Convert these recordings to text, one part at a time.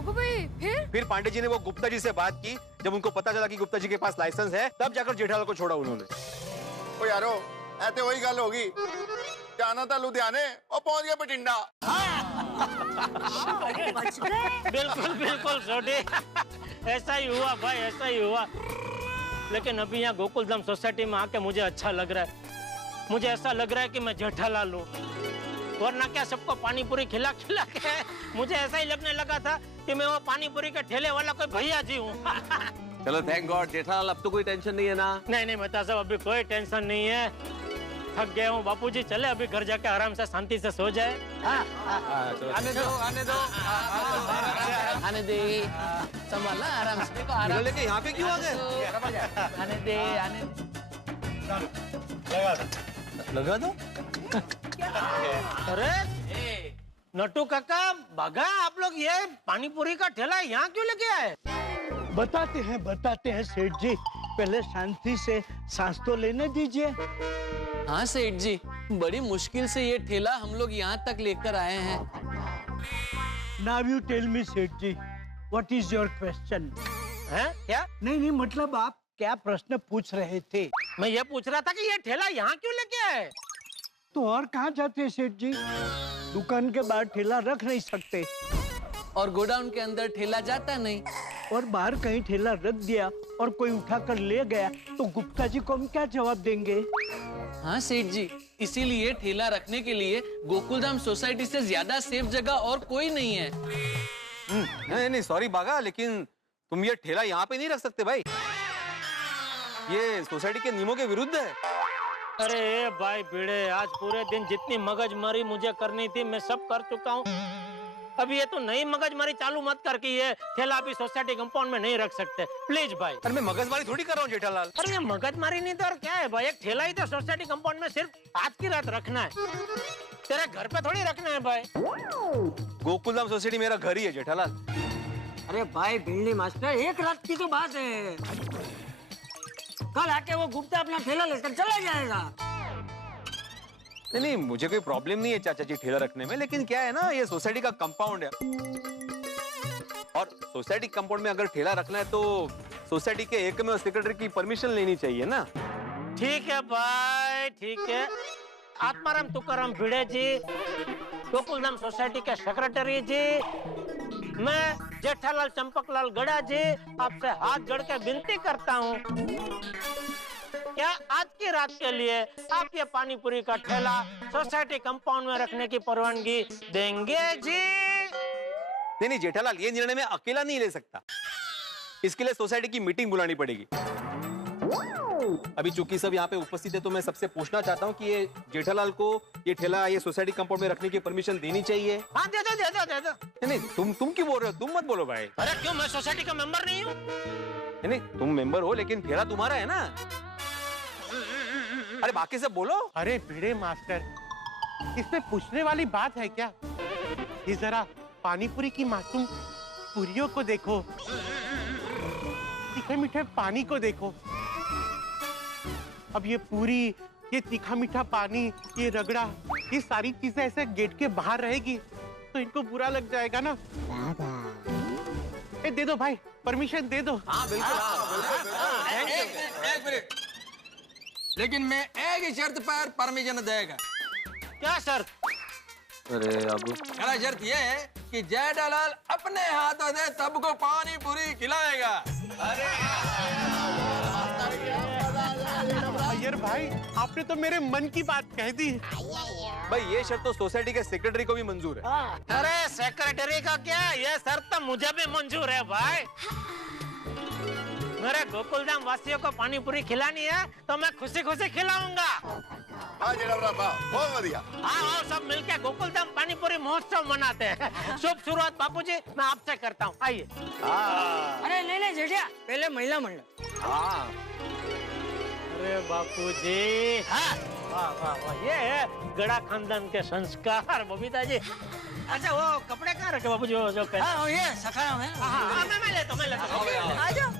ओगो भाई फिर पांडे जी ने वो गुप्ता जी से बात की। जब उनको पता चला कि गुप्ता जी के पास लाइसेंस है, तब जाकर जेठालाल को छोड़ा उन्होंने। ओ यारो, ऐसे वही गल होगी। जाना था लुधियाने और पहुंच गया बठिंडा। बिल्कुल बिल्कुल छोटे, ऐसा ही हुआ भाई, ऐसा ही हुआ। लेकिन अभी यहाँ गोकुलधाम सोसाइटी में आके मुझे अच्छा लग रहा है। मुझे ऐसा लग रहा है कि मैं जेठालाल हूँ, वरना क्या सबको पानी पूरी खिला खिला के मुझे ऐसा ही लगने लगा था कि मैं वो पानी पूरी के ठेले वाला कोई भैया जी हूँ। चलो थैंक गॉड जेठालाल, अब तो कोई टेंशन नहीं है ना? नहीं मेहता साहब, अभी कोई टेंशन नहीं है। थक गया हूँ बापूजी, चले अभी घर जाके आराम से शांति से सो जाए। आने दो आने दे, संभालना आराम से। देखो आराम लेके यहाँ पे क्यों आ गए? आने दे लगा दो। अरे नट्टू काका, भागा आप लोग, ये पानी पूरी का ठेला यहाँ क्यों लेके आए? बताते हैं सेठ जी, पहले शांति से सांस तो लेने दीजिए। हाँ सेठ जी, बड़ी मुश्किल से ये ठेला हम लोग यहाँ तक लेकर आए हैं। नाउ यू टेल मी सेठ जी, व्हाट इज योर क्वेश्चन? हैं? क्या? नहीं, मतलब आप क्या प्रश्न पूछ रहे थे? मैं ये पूछ रहा था कि ये ठेला यहाँ क्यों लेके आए? तो और कहाँ जाते सेठ जी? दुकान के बाहर ठेला रख नहीं सकते, और गोडाउन के अंदर ठेला जाता नहीं, और बाहर कहीं ठेला रख दिया और कोई उठाकर ले गया तो गुप्ता जी को हम क्या जवाब देंगे? हाँ सेठ जी, इसीलिए ठेला रखने के लिए गोकुलधाम सोसाइटी से ज्यादा सेफ जगह और कोई नहीं है। नहीं सॉरी बागा, लेकिन तुम ये ठेला यहाँ पे नहीं रख सकते भाई, ये सोसाइटी के नियमों के विरुद्ध है। अरे भाई भिड़े, आज पूरे दिन जितनी मगजमारी मुझे करनी थी मैं सब कर चुका हूँ। अभी ये तो नई मगजमारी चालू मत करके ये ठेला अभी सोसाइटी कंपाउंड में नहीं रख सकते, प्लीज भाई। अरे मैं मगजमारी थोड़ी कर रहा हूँ जेठालाल। अरे ये मगजमारी नहीं तो और क्या है भाई, एक ठेला ही तो सोसाइटी कंपाउंड में सिर्फ आज की रात रखना है, तेरे घर पे थोड़ी रखना है भाई। गोकुलधाम सोसाइटी मेरा घर ही है जेठालाल। अरे भाई भिंडी मास्टर, एक रात की तो बात है, कल आके वो गुप्ता अपना ठेला लेकर चला जाएगा। नहीं मुझे कोई प्रॉब्लम नहीं है चाचा जी ठेला रखने में, लेकिन क्या है ना, ये सोसाइटी का कंपाउंड है, और सोसाइटी कंपाउंड में अगर ठेला रखना है तो सोसाइटी के एकमेव सेक्रेटरी की परमिशन लेनी चाहिए ना। ठीक है भाई, ठीक है। आत्माराम तुकाराम भिड़े जी, गोकुलधाम सोसाइटी के सेक्रेटरी जी, मैं जेठालाल चंपकलाल गड़ा जी आपसे हाथ जोड़ के विनती करता हूँ, क्या आज की रात के लिए आप ये पानी पूरी का ठेला सोसाइटी कंपाउंड में रखने की परवानगी देंगे जी? नहीं जेठालाल, ये निर्णय मैं अकेला नहीं ले सकता, इसके लिए सोसाइटी की मीटिंग बुलानी पड़ेगी। अभी चूंकि सब यहाँ पे उपस्थित है तो मैं सबसे पूछना चाहता हूँ कि ये जेठालाल को ये ठेला ये सोसाइटी कंपाउंड में रखने की परमिशन देनी चाहिए? हाँ दे दो। नहीं तुम क्यों बोल रहे हो? तुम मत बोलो भाई। अरे क्यों, मैं सोसाइटी का मेंबर नहीं हूँ? नहीं तुम मेंबर हो, लेकिन ठेला तुम्हारा है ना। अरे बाकी सब बोलो। अरे भिड़े मास्टर, इसमें पूछने वाली बात है क्या? ये जरा पानीपुरी की मासूम पूरियों को देखो, तीखे मीठे पानी को देखो। अब ये पूरी, ये तीखा मीठा पानी, ये रगड़ा, ये सारी चीजें ऐसे गेट के बाहर रहेगी तो इनको बुरा लग जाएगा ना। दे दो भाई, परमिशन दे दो। हाँ बिल्कुल। एक मिनट, लेकिन मैं एक ही शर्त पर परमिशन देगा। क्या शर्त? अरे अब मेरा शर्त ये है कि जेठालाल अपने हाथों से सबको पानी पूरी खिलाएगा। अय्यर भाई, आपने तो मेरे मन की बात कह दी। भाई ये शर्त तो सोसाइटी के सेक्रेटरी को भी मंजूर है। अरे सेक्रेटरी का क्या, ये शर्त तो मुझे भी मंजूर है भाई। मेरे गोकुलधाम वासियों को पानी पूरी खिलानी है तो मैं खुशी खुशी खिलाऊंगा। बहुत बढ़िया। हाँ, सब मिलके गोकुलधाम पानी पूरी महोत्सव मनाते हैं। शुभ शुरुआत बापूजी मैं आपसे करता हूँ, आइए। अरे नहीं जेठिया, पहले महिला मंडल। अरे बापूजी, हाँ, वाह वाह वाह, ये है गड़ा खानदान के संस्कार बबीता जी। अच्छा वो कपड़े कहाँ रखे बापूजी? जो हाँ ये सखाना में। हाँ मैं लेता हूँ। आ जाओ,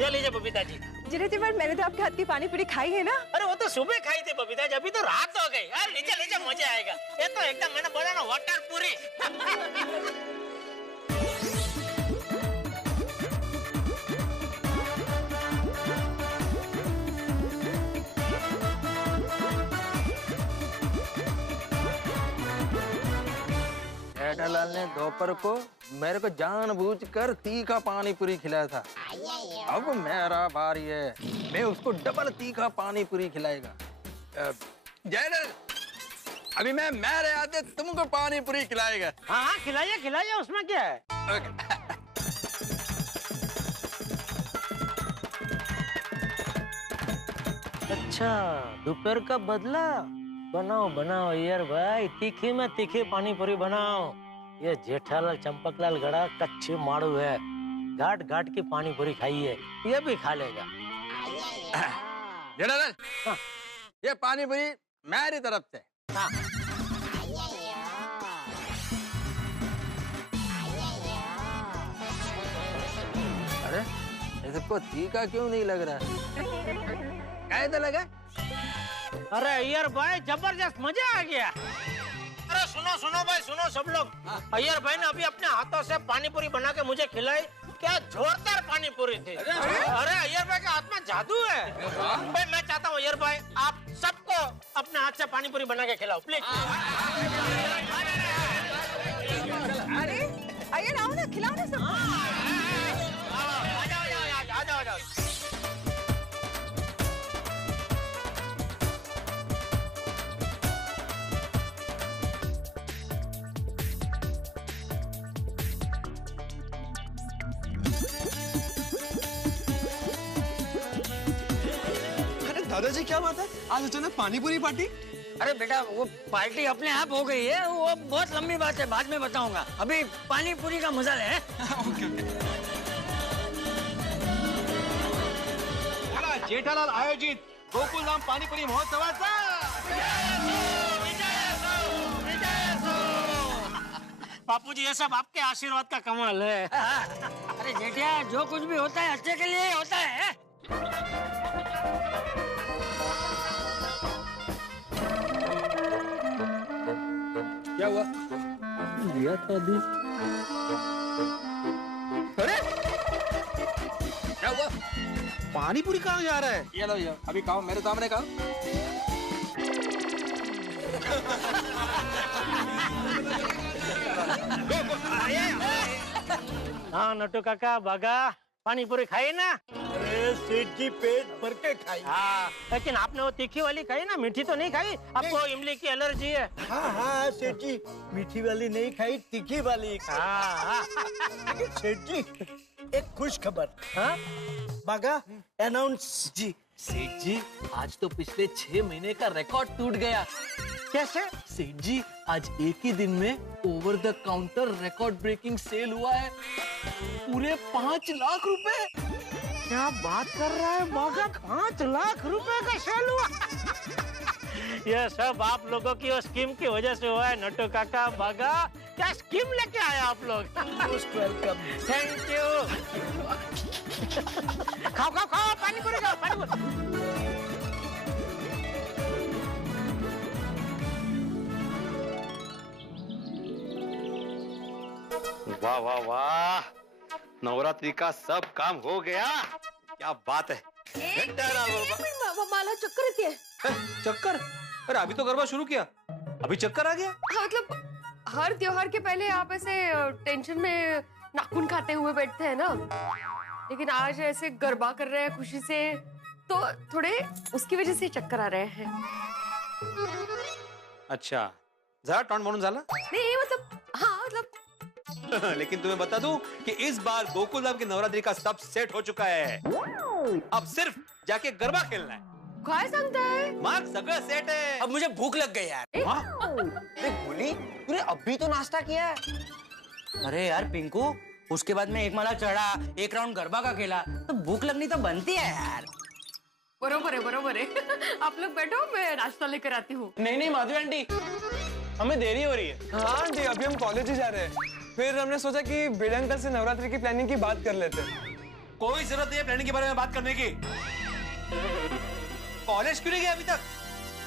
ये लीजिए बबीता जी। जिन्हें जी मैंने तो आपके हाथ की पानी पूरी खाई है ना। अरे वो तो सुबह खाई थी बबीता जी, अभी तो रात हो गई। यार लीजिए लीजिए, मजा आएगा। ये तो एकदम मैंने बोला ना वाटर पूरी। जेठालाल ने दोपहर को मेरे को जानबूझकर तीखा पानी पूरी खिलाया था। अब मेरा बारी है, मैं उसको डबल तीखा पानी पूरी खिलाएगा। जेठालाल, अभी मैं मेरे आते तुमको पानी पूरी खिलाएगा। हाँ हाँ खिलाइए खिलाइए, उसमें क्या है। अच्छा दोपहर का बदला। बनाओ बनाओ यार भाई, तीखी में तीखी पानी पूरी बनाओ। ये जेठालाल चंपकलाल गड़ा कच्चे माड़ू है, घाट घाट की पानी पूरी खाइए, ये भी खा लेगा। जेठालाल, ये पानी पूरी मेरी तरफ से। हाँ। अरे इसको तीखा क्यों नहीं लग रहा है? कैसे लगा? अरे अय्यर भाई जबरदस्त मजा आ गया। अरे सुनो सुनो भाई सुनो सब लोग, अय्यर भाई ने अभी अपने हाथों से पानी पूरी बना के मुझे खिलाई। क्या जोरदार पानी पूरी थी। अरे अय्यर भाई के हाथ में जादू है। भाई मैं चाहता हूँ अय्यर भाई आप सबको अपने हाथ से पानी पूरी बना के खिलाओ प्लीज। अरे अय्यर आओ ना, खिलाओ ना सब। आ जाओ। दादाजी क्या बात है, आज अचानक पानी पूरी पार्टी? अरे बेटा वो पार्टी अपने आप हो गई है, वो बहुत लंबी बात है, बाद में बताऊंगा। अभी पानी पूरी का मजा ले। जेठालाल आयोजित गोकुलधाम पानीपुरी महोत्सवाचा बापूजी ये सब आपके आशीर्वाद का कमाल है। अरे जेठिया जो कुछ भी होता है अच्छे के लिए ही होता है। क्या हुआ? दिया था अभी। अरे क्या हुआ? पानी पूरी कहाँ जा रहा है? ये लो ये, अभी खाओ मेरे सामने खाओ। हाँ नट्टू काका बागा पानी पूरी खाई ना? अरे सेठ जी पेट भर के खाई। हाँ लेकिन आपने वो तीखी वाली खाई ना, मीठी तो नहीं खाई? आपको इमली की एलर्जी है। हाँ सेठ जी, मीठी वाली नहीं खाई, तीखी वाली खाई। हाँ सेठ जी एक खुश खबर। हाँ बागा अनाउंस जी सेठ जी, आज तो पिछले 6 महीने का रिकॉर्ड टूट गया। कैसे? सेठ जी आज एक ही दिन में over the counter record breaking sale हुआ है, पूरे 5 लाख रुपए। क्या बात कर रहा है बागा, 5 लाख रुपए का सेल हुआ? ये सब आप लोगों की वो स्कीम की वजह से हुआ है नट्टू काका बागा। क्या स्कीम लेके आए आप लोग? Most welcome. Thank you. खाओ खाओ खाओ पानी पूरी खाओ, पानी पूरी। वाह वाह वाह, नवरात्रि का सब काम हो गया। क्या बात है। माला चक्कर आती है। चक्कर? अरे अभी तो गरबा शुरू किया, अभी चक्कर आ गया? हाँ मतलब हर त्योहार के पहले आप ऐसे टेंशन में नाखून खाते हुए बैठते हैं ना, लेकिन आज ऐसे गरबा कर रहे हैं खुशी से, तो थोड़े उसकी वजह से चक्कर आ रहे हैं। अच्छा जरा टॉन म्हणून झाला? नहीं मतलब हाँ मतलब लेकिन तुम्हें बता दूं कि इस बार गोकुलधाम की नवरात्रि का सब सेट हो चुका है। अब सिर्फ जाके गरबा खेलना है। काय सांगता है? मार्क सगळं सेट है। अब मुझे भूख लग गई यार। देख बोली, तूने अभी तो नाश्ता किया है। अरे यार पिंकू, उसके बाद में एक माला चढ़ा, एक राउंड गरबा का खेला, तो भूख लगनी तो बनती है यार। बरोबर है बरोबर है। आप लोग बैठो, मैं नाश्ता लेकर आती हूँ। नहीं माधवी आंटी, हमें देरी हो रही है। हाँ आंटी, अभी हम कॉलेज ही जा रहे हैं। फिर हमने सोचा कि बेड़े अंकल से नवरात्रि की प्लानिंग की बात कर लेते हैं। कोई जरूरत नहीं है प्लानिंग के बारे में बात करने की। कॉलेज क्यों नहीं गए अभी तक?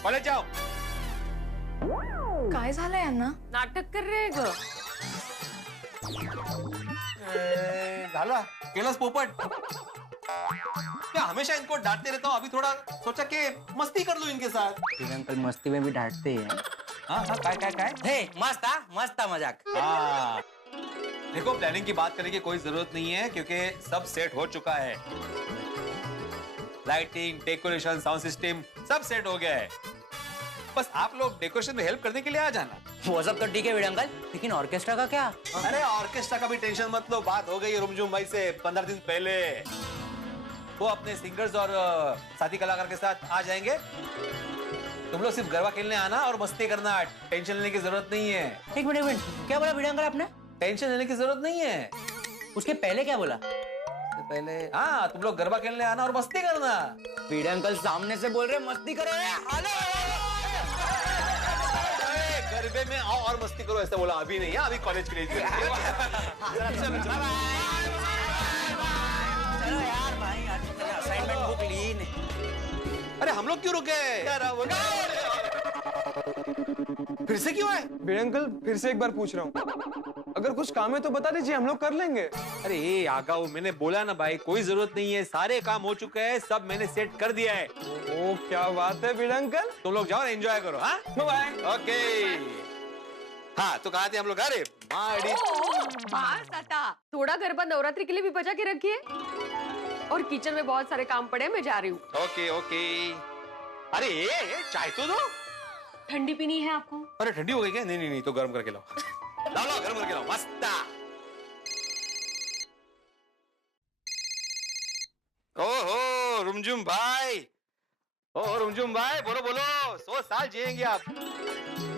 कॉलेज जाओ. काय झालं यांना? नाटक कर रहे हैं ग. झाला केलंस पोपट. मैं हमेशा इनको डांटते रहता हूँ, अभी थोड़ा सोचा कि मस्ती कर लूं इनके साथ. अंकल मस्ती में भी डांटते हैं. हाँ हाँ काय हे मस्त मजाक. हाँ देखो, प्लानिंग की बात करने की कोई जरूरत नहीं है क्योंकि सब सेट हो चुका है. लाइटिंग, डेकोरेशन, साउंड सिस्टम सब सेट हो गया है. बस आप लोग डेकोरेशन में हेल्प करने के लिए आ जाना. वो सब तो ठीक है वीड अंकल, लेकिन ऑर्केस्ट्रा का क्या? अरे ऑर्केस्ट्रा का भी टेंशन मत लो, बात हो गई रुमझुम भाई से 15 दिन पहले. वो अपने सिंगर्स और साथी कलाकार के साथ आ जाएंगे. तुम लोग सिर्फ गरबा खेलने आना और मस्ती करना, टेंशन लेने की जरूरत नहीं है. एक मिनट, क्या बोला वीड अंकल आपने? टेंशन लेने की जरूरत नहीं है. उसके पहले क्या बोला? पहले हाँ, तुम लोग गरबा खेलने आना और मस्ती करना. वीड अंकल सामने से बोल रहे मस्ती करो. गरबे में आओ और मस्ती करो ऐसा बोला. अभी नहीं है, अभी कॉलेज के लिए. चलो यार भाई, असाइनमेंट बुक ली नहीं. अरे हम लोग क्यों रुके यार? फिर से क्यों है? भिड़े अंकल फिर से एक बार पूछ रहा हूँ, अगर कुछ काम है तो बता दीजिए, हम लोग कर लेंगे. अरे ये आगाऊ, मैंने बोला ना भाई, कोई जरूरत नहीं है. सारे काम हो चुके हैं, सब मैंने सेट कर दिया है. ओ क्या बात है भिड़े अंकल. तुम लोग जाओ, एंजॉय करो. हाँ बाय. ओके. हाँ तो कहा थे हम लोग? अरे माड़ी थोड़ा गरबा नवरात्रि के लिए भी बचा के रखिए. और किचन में बहुत सारे काम पड़े हैं, मैं जा रही हूँ. Okay okay. अरे ये चाय तो दो. ठंडी पीनी है आपको? अरे ठंडी हो गई क्या? नहीं तो गर्म करके लाओ. लाओ गर्म करके लाओ. मस्त. ओहो रुमझुम भाई. ओहो रुमझुम भाई, बोलो 100 साल जिएंगे आप.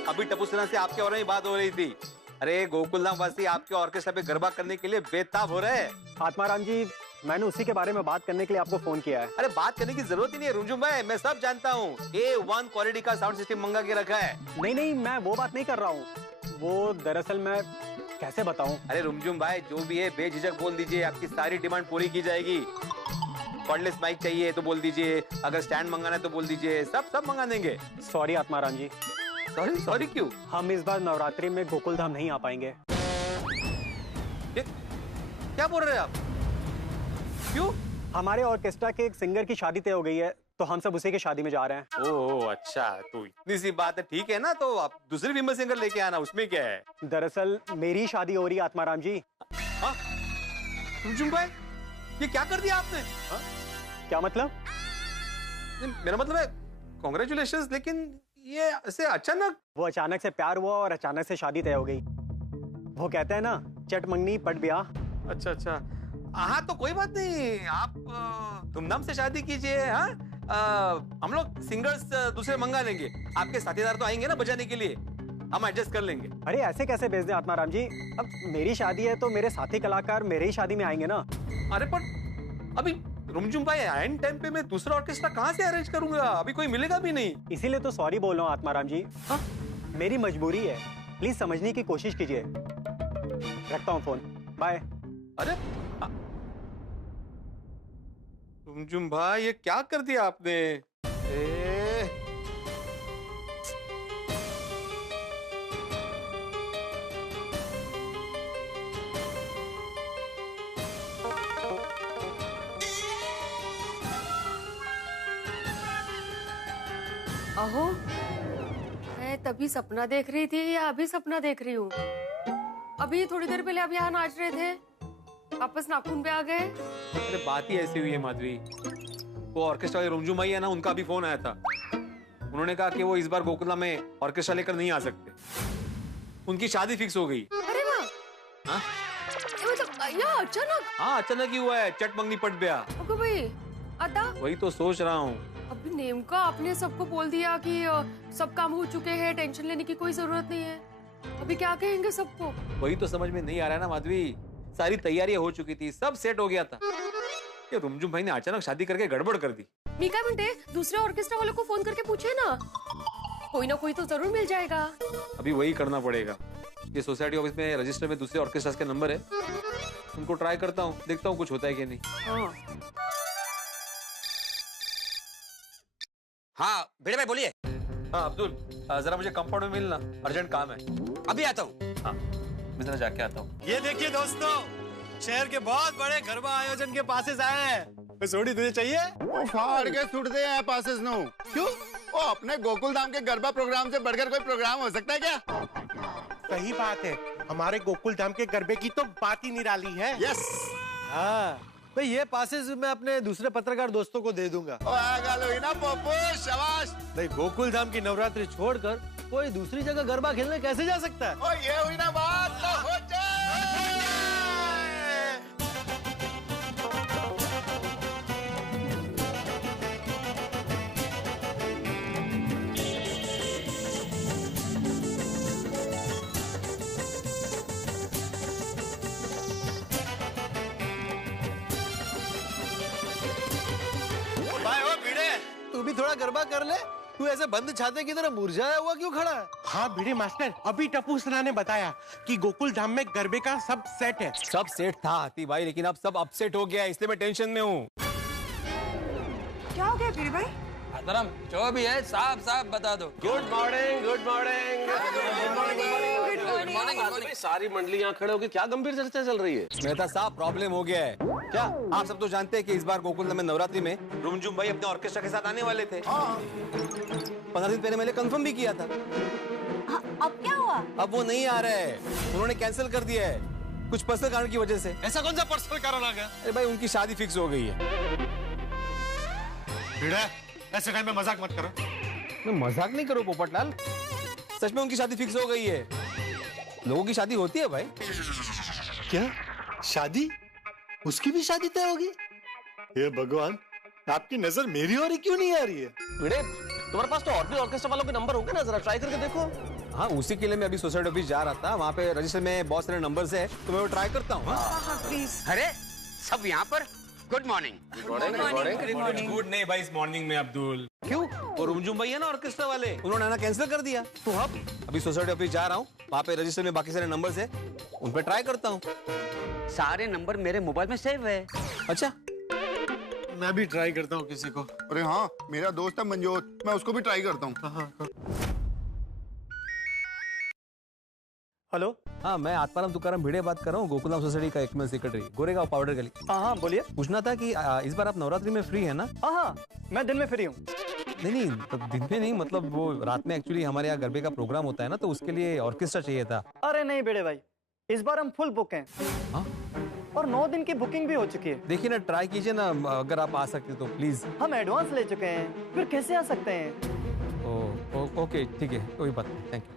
अभी टपुसना से आपके और में बात हो रही थी. अरे गोकुलधाम वासी आपके ऑर्केस्ट्रा पे गरबा करने के लिए बेताब हो रहे हैं. आत्माराम जी, मैंने उसी के बारे में बात करने के लिए आपको फोन किया है. अरे बात करने की जरूरत ही नहीं है रुमझुम भाई, मैं सब जानता हूँ. A1 क्वालिटी का साउंड सिस्टम मंगा के रखा है. नहीं, मैं वो बात नहीं कर रहा हूँ. वो दरअसल मैं कैसे बताऊँ? अरे रुमझुम भाई, जो भी है बेझिझक बोल दीजिए, आपकी सारी डिमांड पूरी की जाएगी. कॉर्डलेस माइक चाहिए तो बोल दीजिए, अगर स्टैंड मंगाना है तो बोल दीजिए, सब मंगा देंगे. सॉरी आत्माराम जी. सॉरी क्यों? हम इस बार नवरात्रि में गोकुलधाम नहीं आ पाएंगे. क्या बोल रहे हैं आप? क्यों? हमारे ऑर्केस्ट्रा के एक सिंगर की शादी तय हो गई है, तो हम सब उसी की शादी में जा रहे हैं. ओह अच्छा, तो इतनी सी बात है. ठीक है ना, तो आप दूसरी फेमस सिंगर लेके आना, उसमें क्या है? दरअसल मेरी शादी हो रही है आत्माराम जी. हाँ? रुमझुम भाई, ये क्या कर दिया आपने? हाँ? क्या मतलब? मेरा मतलब है कांग्रेचुलेशंस, लेकिन ये ऐसे अचानक? वो अचानक से प्यार हुआ और अचानक से शादी तय हो गई. वो कहते हैं ना, चट मंगनी पट ब्याह. अच्छा. हाँ तो कोई बात नहीं, आप धूमधाम से शादी कीजिए. हाँ हम लोग सिंगर्स दूसरे मंगा लेंगे. आपके साथीदार तो आएंगे ना बजाने के लिए, हम एडजस्ट कर लेंगे. अरे ऐसे कैसे भेज दें आत्माराम जी? अब मेरी शादी है तो मेरे साथी कलाकार मेरे ही शादी में आएंगे ना. अरे पर अभी रुमझुम भाई, एंड टाइम पे मैं दूसरा ऑर्केस्ट्रा कहाँ से अरेंज करूंगा? अभी कोई मिलेगा भी नहीं. इसीलिए तो सॉरी बोल रहा हूँ आत्माराम जी. हाँ? मेरी मजबूरी है, प्लीज समझने की कोशिश कीजिए. रखता हूँ फोन. बाय. अरे रुमझुम भाई, ये क्या कर दिया आपने? अहो, मैं तभी सपना देख रही थी या अभी सपना देख रही हूँ? अभी थोड़ी देर पहले आप यहाँ नाच रहे थे, वापस नाखून पे आ गए. अरे बात ही ऐसी हुई है माधवी. वो ऑर्केस्ट्रा वाले रुमझुम भाई है ना, उनका भी फोन आया था. उन्होंने कहा कि वो इस बार गोकुलधाम में ऑर्केस्ट्रा लेकर नहीं आ सकते. उनकी शादी फिक्स हो गई. अरे वाह. हाँ? ये मतलब यहाँ अचानक? हाँ अचानक ही हुआ है, चट मंगनी पट ब्याह. ओके भाई, आता. वही तो सोच रहा हूँ. अभी नेम का आपने सबको बोल दिया कि सब काम हो चुके हैं, टेंशन लेने की कोई जरूरत नहीं है. अभी क्या कहेंगे सबको? वही तो समझ में नहीं आ रहा है ना माधवी. सारी तैयारियां हो चुकी थी, सब सेट हो गया था. ये रुमझुम भाई ने अचानक शादी करके गड़बड़ कर दी. मी काय म्हणते, दूसरे ऑर्केस्ट्रा वालों को फोन करके पूछे ना, कोई ना कोई तो जरूर मिल जाएगा. अभी वही करना पड़ेगा. ये सोसाइटी ऑफिस में रजिस्टर में दूसरे ऑर्केस्ट्रा के नंबर है, उनको ट्राई करता हूँ, देखता हूँ कुछ होता है कि नहीं. हाँ भिड़े भाई बोलिए। हाँ अब्दुल, जरा मुझे कंपाउंड में मिलना, अर्जेंट काम है। अभी आता हूँ। हाँ मैं जरा जाके आता हूँ। ये देखिए दोस्तों, शहर के बहुत बड़े गरबा आयोजन के पासेस आए हैं। सोडी तुझे चाहिए? वो फाड़ के सुटते हैं पासेस नो। क्यों? वो अपने गोकुल धाम के गरबा प्रोग्राम से बढ़कर कोई प्रोग्राम हो सकता है क्या? सही बात है, हमारे गोकुल धाम के गरबे की तो बात ही निराली है। यस। हाँ भाई, ये पासेस मैं अपने दूसरे पत्रकार दोस्तों को दे दूंगा। ना पप्पू, शाबाश। भाई गोकुल धाम की नवरात्रि छोड़कर कोई दूसरी जगह गरबा खेलने कैसे जा सकता है? ओ ये हुई ना बात, तो हो जाए। भाई ओ भिड़े, तू भी थोड़ा गरबा कर ले। तू ऐसे बंद छाते की तरह मुरझाया हुआ क्यों खड़ा है? हाँ भिड़े मास्टर, अभी टप्पू सना ने बताया कि गोकुल धाम में गरबे का सब सेट है। सब सेट था हाथी भाई, लेकिन अब सब अपसेट हो गया है, इसलिए मैं टेंशन में हूँ। क्या हो गया भिड़े भाई? आत्माराम, जो भी है साफ साफ बता दो। Good morning, good morning. सारी मंडली यहाँ खड़े होकर क्या गंभीर चर्चा चल रही है? मेहता साहब, प्रॉब्लम हो गया है। क्या आप सब तो जानते हैं कि इस बार गोकुल धाम में नवरात्रि में रुमझुम भाई अपने ऑर्केस्ट्रा के साथ आने वाले थे। 15 दिन पहले मैंने कंफर्म भी किया था। अब क्या हुआ? अब वो नहीं आ रहे हैं, उन्होंने कैंसिल कर दिया है कुछ पर्सनल कारण की वजह से। ऐसा कौन सा पर्सनल कारण आ गया? अरे भाई, उनकी शादी फिक्स हो गई है। भिड़े, ऐसे टाइम में मजाक मत करो। मैं मजाक नहीं करूँ पोपटलाल, सच में उनकी शादी फिक्स हो गई है। लोगों की शादी होती है भाई। क्या शादी? उसकी भी शादी तय होगी? ये भगवान, आपकी नजर मेरी ओर ही क्यों नहीं आ रही है? भिड़े, तुम्हारे पास तो और भी ऑर्केस्ट्रा वालों के नंबर होंगे ना, जरा ट्राई करके देखो। हाँ, उसी के लिए मैं अभी सोसाइटी ऑफिस जा रहा था, वहाँ पे रजिस्टर में बहुत सारे नंबर्स है, तो मैं वो ट्राई करता हूँ। प्लीज। अरे सब यहाँ पर? Good morning. गुड नहीं भाई, इस मॉर्निंग में अब्दुल। क्यों? वो रुमझुम भाई है ना ऑर्केस्ट्रा वाले, उन्होंने आना कैंसिल कर दिया। तो अब अभी सोसाइटी ऑफिस जा रहा हूँ, वहाँ पे रजिस्टर में बाकी सारे नंबर्स है, उन पे ट्राई करता हूँ। सारे नंबर मेरे मोबाइल में सेव है। अच्छा, मैं भी ट्राई करता हूँ किसी को। अरे हाँ, मेरा दोस्त है मंजोत, मैं उसको भी ट्राई करता हूँ। हेलो। हाँ, मैं आत्माराम तुकाराम भिड़े बात कर रहा हूँ, गोकुल धाम सोसाइटी का एकमेव सेक्रेटरी, गोरेगांव पाउडर गली। हाँ बोलिए। पूछना था कि इस बार आप नवरात्रि में फ्री है ना? हाँ, मैं दिन में फ्री हूँ। नहीं, तो दिन में नहीं, मतलब वो रात में एक्चुअली हमारे यहाँ गरबे का प्रोग्राम होता है ना, तो उसके लिए ऑर्केस्ट्रा चाहिए था। अरे नहीं भिड़े भाई, इस बार हम फुल बुक हैं। हाँ? और 9 दिन की बुकिंग भी हो चुकी है। देखिए ना, ट्राई कीजिए ना, अगर आप आ सकते तो प्लीज। हम एडवांस ले चुके हैं, फिर कैसे आ सकते हैं? ओके ठीक है, कोई बात नहीं, थैंक यू।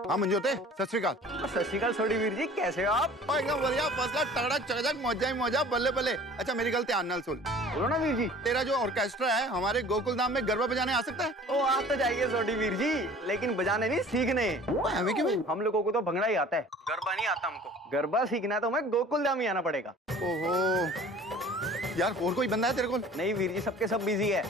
हाँ मंजोते, सत श्री अकाल। सत श्री अकाल सोडी वीर जी, कैसे हो आप? एकदम बढ़िया, फर्स्ट क्लास, तगड़क चकचक, मौजा ही मौजा, बल्ले बल्ले। अच्छा मेरी गलती आन्नल सुन। बोलो ना वीर जी। तेरा जो ऑर्केस्ट्रा है हमारे गोकुल धाम में गरबा बजाने आ सकता है? ओ आ तो जाइए सोडी वीर जी, लेकिन बजाने नहीं, सीखने। हमें क्यों? हम लोगों को तो भंगड़ा ही आता है, गरबा नहीं आता हमको। गरबा सीखना है तो हमें गोकुल धाम ही आना पड़ेगा। ओहो यार, और कोई बंदा है तेरे को? नहीं वीर जी, सबके सब बिजी है।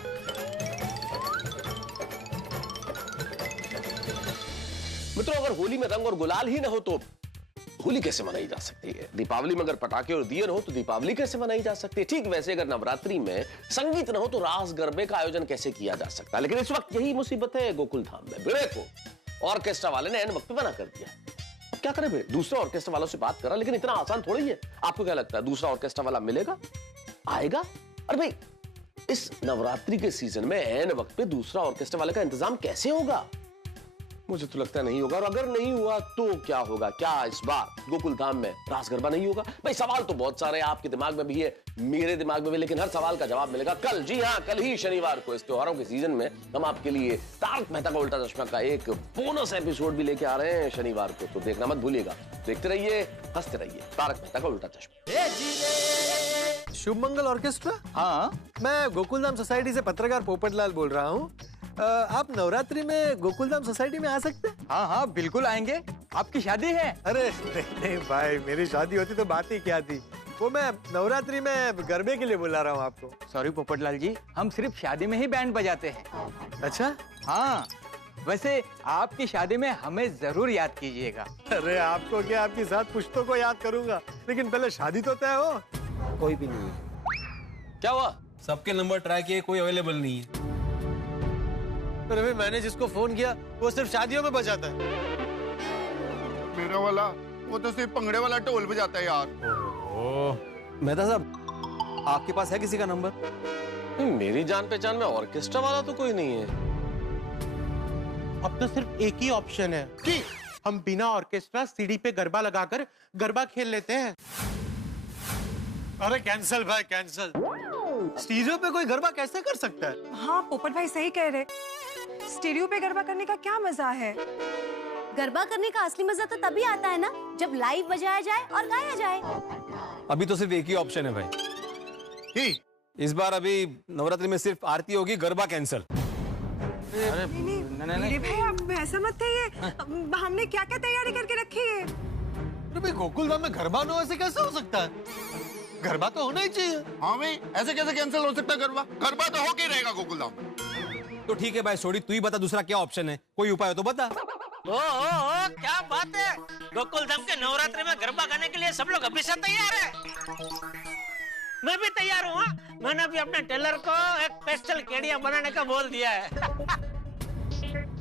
मित्रों, अगर होली में रंग और गुलाल ही न हो तो होली कैसे मनाई जा सकती है? दीपावली में अगर पटाखे और दिए न हो तो दीपावली कैसे मनाई जा सकती है? ठीक वैसे अगर नवरात्रि में संगीत न हो तो रास गरबे का आयोजन कैसे किया जा सकता है? लेकिन इस वक्त यही मुसीबत है गोकुल धाम में। भिड़े को ऑर्केस्ट्रा वाले ने एन वक्त पे मना कर दिया। अब क्या करें भिड़े? दूसरे ऑर्केस्ट्रा वालों से बात करा, लेकिन इतना आसान थोड़ी है। आपको क्या लगता है दूसरा ऑर्केस्ट्रा वाला मिलेगा, आएगा? अरे भाई, इस नवरात्रि के सीजन में एन वक्त पे दूसरा ऑर्केस्ट्रा वाले का इंतजाम कैसे होगा? मुझे तो लगता नहीं होगा। और अगर नहीं हुआ तो क्या होगा? क्या इस बार गोकुल धाम में रास गरबा नहीं होगा? भाई सवाल तो बहुत सारे हैं, आपके दिमाग में भी है, मेरे दिमाग में भी, लेकिन हर सवाल का जवाब मिलेगा कल। जी हाँ, कल ही शनिवार को इस त्योहारों के सीजन में हम आपके लिए तारक मेहता का उल्टा चश्मा का एक बोनस एपिसोड भी लेके आ रहे हैं शनिवार को, तो देखना मत भूलिएगा। देखते रहिए, हंसते रहिए। तारक मेहता का उल्टा चश्मा। शुभ मंगल ऑर्केस्ट्रा? हाँ, मैं गोकुल धाम सोसाइटी से पत्रकार पोपटलाल बोल रहा हूँ। आप नवरात्रि में गोकुल धाम सोसाइटी में आ सकते हैं? हाँ हाँ बिल्कुल आएंगे। आपकी शादी है? अरे नहीं भाई, मेरी शादी होती तो बात ही क्या थी। वो मैं नवरात्रि में गरबे के लिए बुला रहा हूँ आपको। सॉरी पोपटलाल जी, हम सिर्फ शादी में ही बैंड बजाते हैं। अच्छा? हाँ, वैसे आपकी शादी में हमें जरूर याद कीजिएगा। अरे आपको क्या, आपकी साथ पुश्तों को याद करूंगा, लेकिन पहले शादी तो तय हो। कोई भी नहीं है। क्या हुआ? सबके नंबर ट्राई किए, कोई अवेलेबल नहीं है। पर अभी मैंने जिसको फोन किया वो सिर्फ शादियों में बजाता है। मेरा वाला वो तो सिर्फ पंगड़े वाला ढोल बजाता है यार। ओह मेहता साहब, आपके पास है किसी का नंबर? मेरी जान पहचान में ऑर्केस्ट्रा वाला तो कोई नहीं है। अब तो सिर्फ एक ही ऑप्शन है कि हम बिना ऑर्केस्ट्रा सीढ़ी पे गरबा लगाकर गरबा खेल लेते हैं। अरे कैंसल भाई कैंसल। स्टीरियो पे कोई गरबा कैसे कर सकता है? हाँ पोपट भाई सही कह रहे। स्टीरियो पे गरबा करने का क्या मजा है? गरबा करने का असली मजा तो तभी आता है ना जब लाइव बजाया जाए और गाया जाए। अभी तो सिर्फ एक ही ऑप्शन है भाई। इस बार अभी नवरात्रि में सिर्फ आरती होगी, गरबा कैंसल। अरे नहीं भाई आप ऐसा मत कहिए। हमने क्या क्या तैयारी करके रखी है। अरे भाई गोकुलधाम में गरबा न हो ऐसे कैसे हो सकता है? गरबा तो होना ही चाहिए। हाँ भाई ऐसे कैसे कैंसिल हो सकता है गरबा? गरबा तो होके रहेगा गोकुलधाम में। तो ठीक है भाई छोड़ी, तू ही बता दूसरा क्या ऑप्शन है, कोई उपाय हो तो बता। ओ क्या बात है, गोकुलधाम के नवरात्रि में गरबा गाने के लिए सब लोग अभी से तैयार है। मैं भी तैयार हूँ। मैंने भी अपने टेलर को एक स्पेशल केडिया बनाने का बोल दिया है।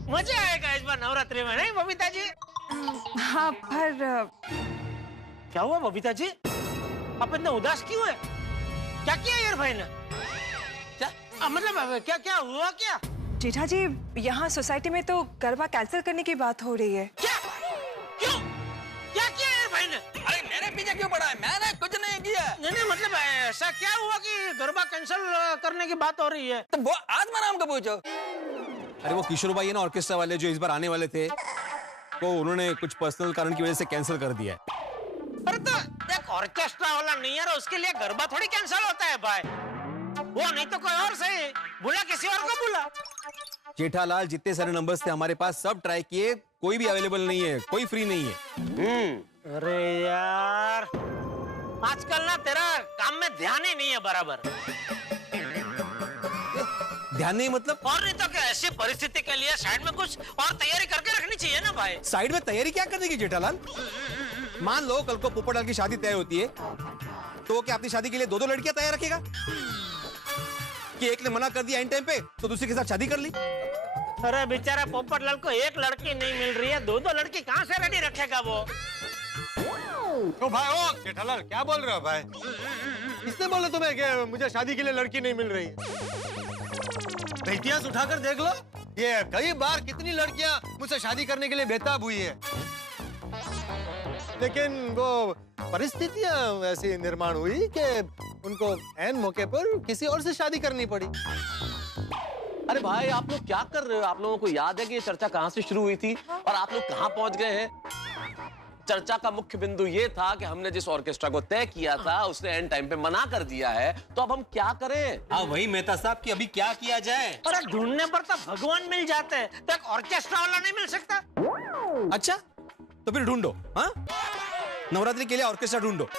मजा आएगा इस बार नवरात्रि में, नहीं बबीता जी? हाँ पर क्या हुआ बबीता जी, आप इतना उदास क्यों है? क्या किया यार भाई ने? क्या मतलब क्या क्या हुआ क्या? जेठा जी यहाँ सोसाइटी में तो गरबा कैंसिल करने की बात हो रही है। क्या? क्यों? क्या किया यार भाई ने? अरे मेरे पीछे क्यों पड़ा है? मैंने कुछ नहीं किया। नहीं मतलब ऐसा क्या हुआ कि गरबा कैंसिल करने की बात हो रही है? तो वो आत्माराम को पूछो। अरे वो किशोर भाई है ना ऑर्केस्ट्रा वाले जो इस बार आने वाले थे, तो उन्होंने कुछ पर्सनल कारण की वजह से कैंसिल कर दिया है। अरे तो देख ऑर्केस्ट्रा वाला नहीं है, उसके लिए गरबा थोड़ी कैंसिल होता है भाई। वो नहीं तो कोई और सही, बुला किसी और को बुला। जेठालाल जितने सारे नंबर्स थे हमारे पास सब ट्राई किए, कोई भी अवेलेबल नहीं है, कोई फ्री नहीं है। अरे यार आजकल ना तेरा काम में ध्यान ही नहीं है बराबर। ध्यान नहीं मतलब? और नहीं तो क्या, ऐसी परिस्थिति के लिए साइड में कुछ और तैयारी करके रखनी चाहिए ना भाई। साइड में तैयारी क्या करने की जेठालाल? मान लो कल को पोपटलाल की शादी तय होती है, तो क्या अपनी शादी के लिए दो लड़कियां तैयार रखेगा? कि एक ने मना कर दिया एंड टाइम पे तो दूसरे के साथ शादी कर ली? अरे बेचारा पोपटलाल को एक लड़की नहीं मिल रही है, दो लड़की कहाँ से रेडी रखेगा वो? तो भाई ओ जेठालाल क्या बोल रहे हो भाई? किसने बोला तुम्हें कि मुझे शादी के लिए लड़की नहीं मिल रही है? इतिहास उठाकर देख लो, ये कई बार कितनी लड़कियां मुझसे शादी करने के लिए बेताब हुई है, लेकिन वो परिस्थितियां ऐसी निर्माण हुई कि उनको ऐन मौके पर किसी और से शादी करनी पड़ी। अरे भाई आप लोग क्या कर रहे हो? आप लोगों को याद है कि ये चर्चा कहाँ से शुरू हुई थी और आप लोग कहाँ पहुंच गए हैं? चर्चा का मुख्य बिंदु ये था कि हमने जिस ऑर्केस्ट्रा को तय किया था उसने एंड टाइम पे मना कर दिया है, तो अब हम क्या करें? हाँ वही मेहता साहब कि अभी क्या किया जाए? अरे ढूंढने पर तो भगवान मिल जाते हैं, तो एक ऑर्केस्ट्रा वाला नहीं मिल सकता? अच्छा तो फिर ढूंढो। हाँ नवरात्रि के लिए ऑर्केस्ट्रा ढूंढो।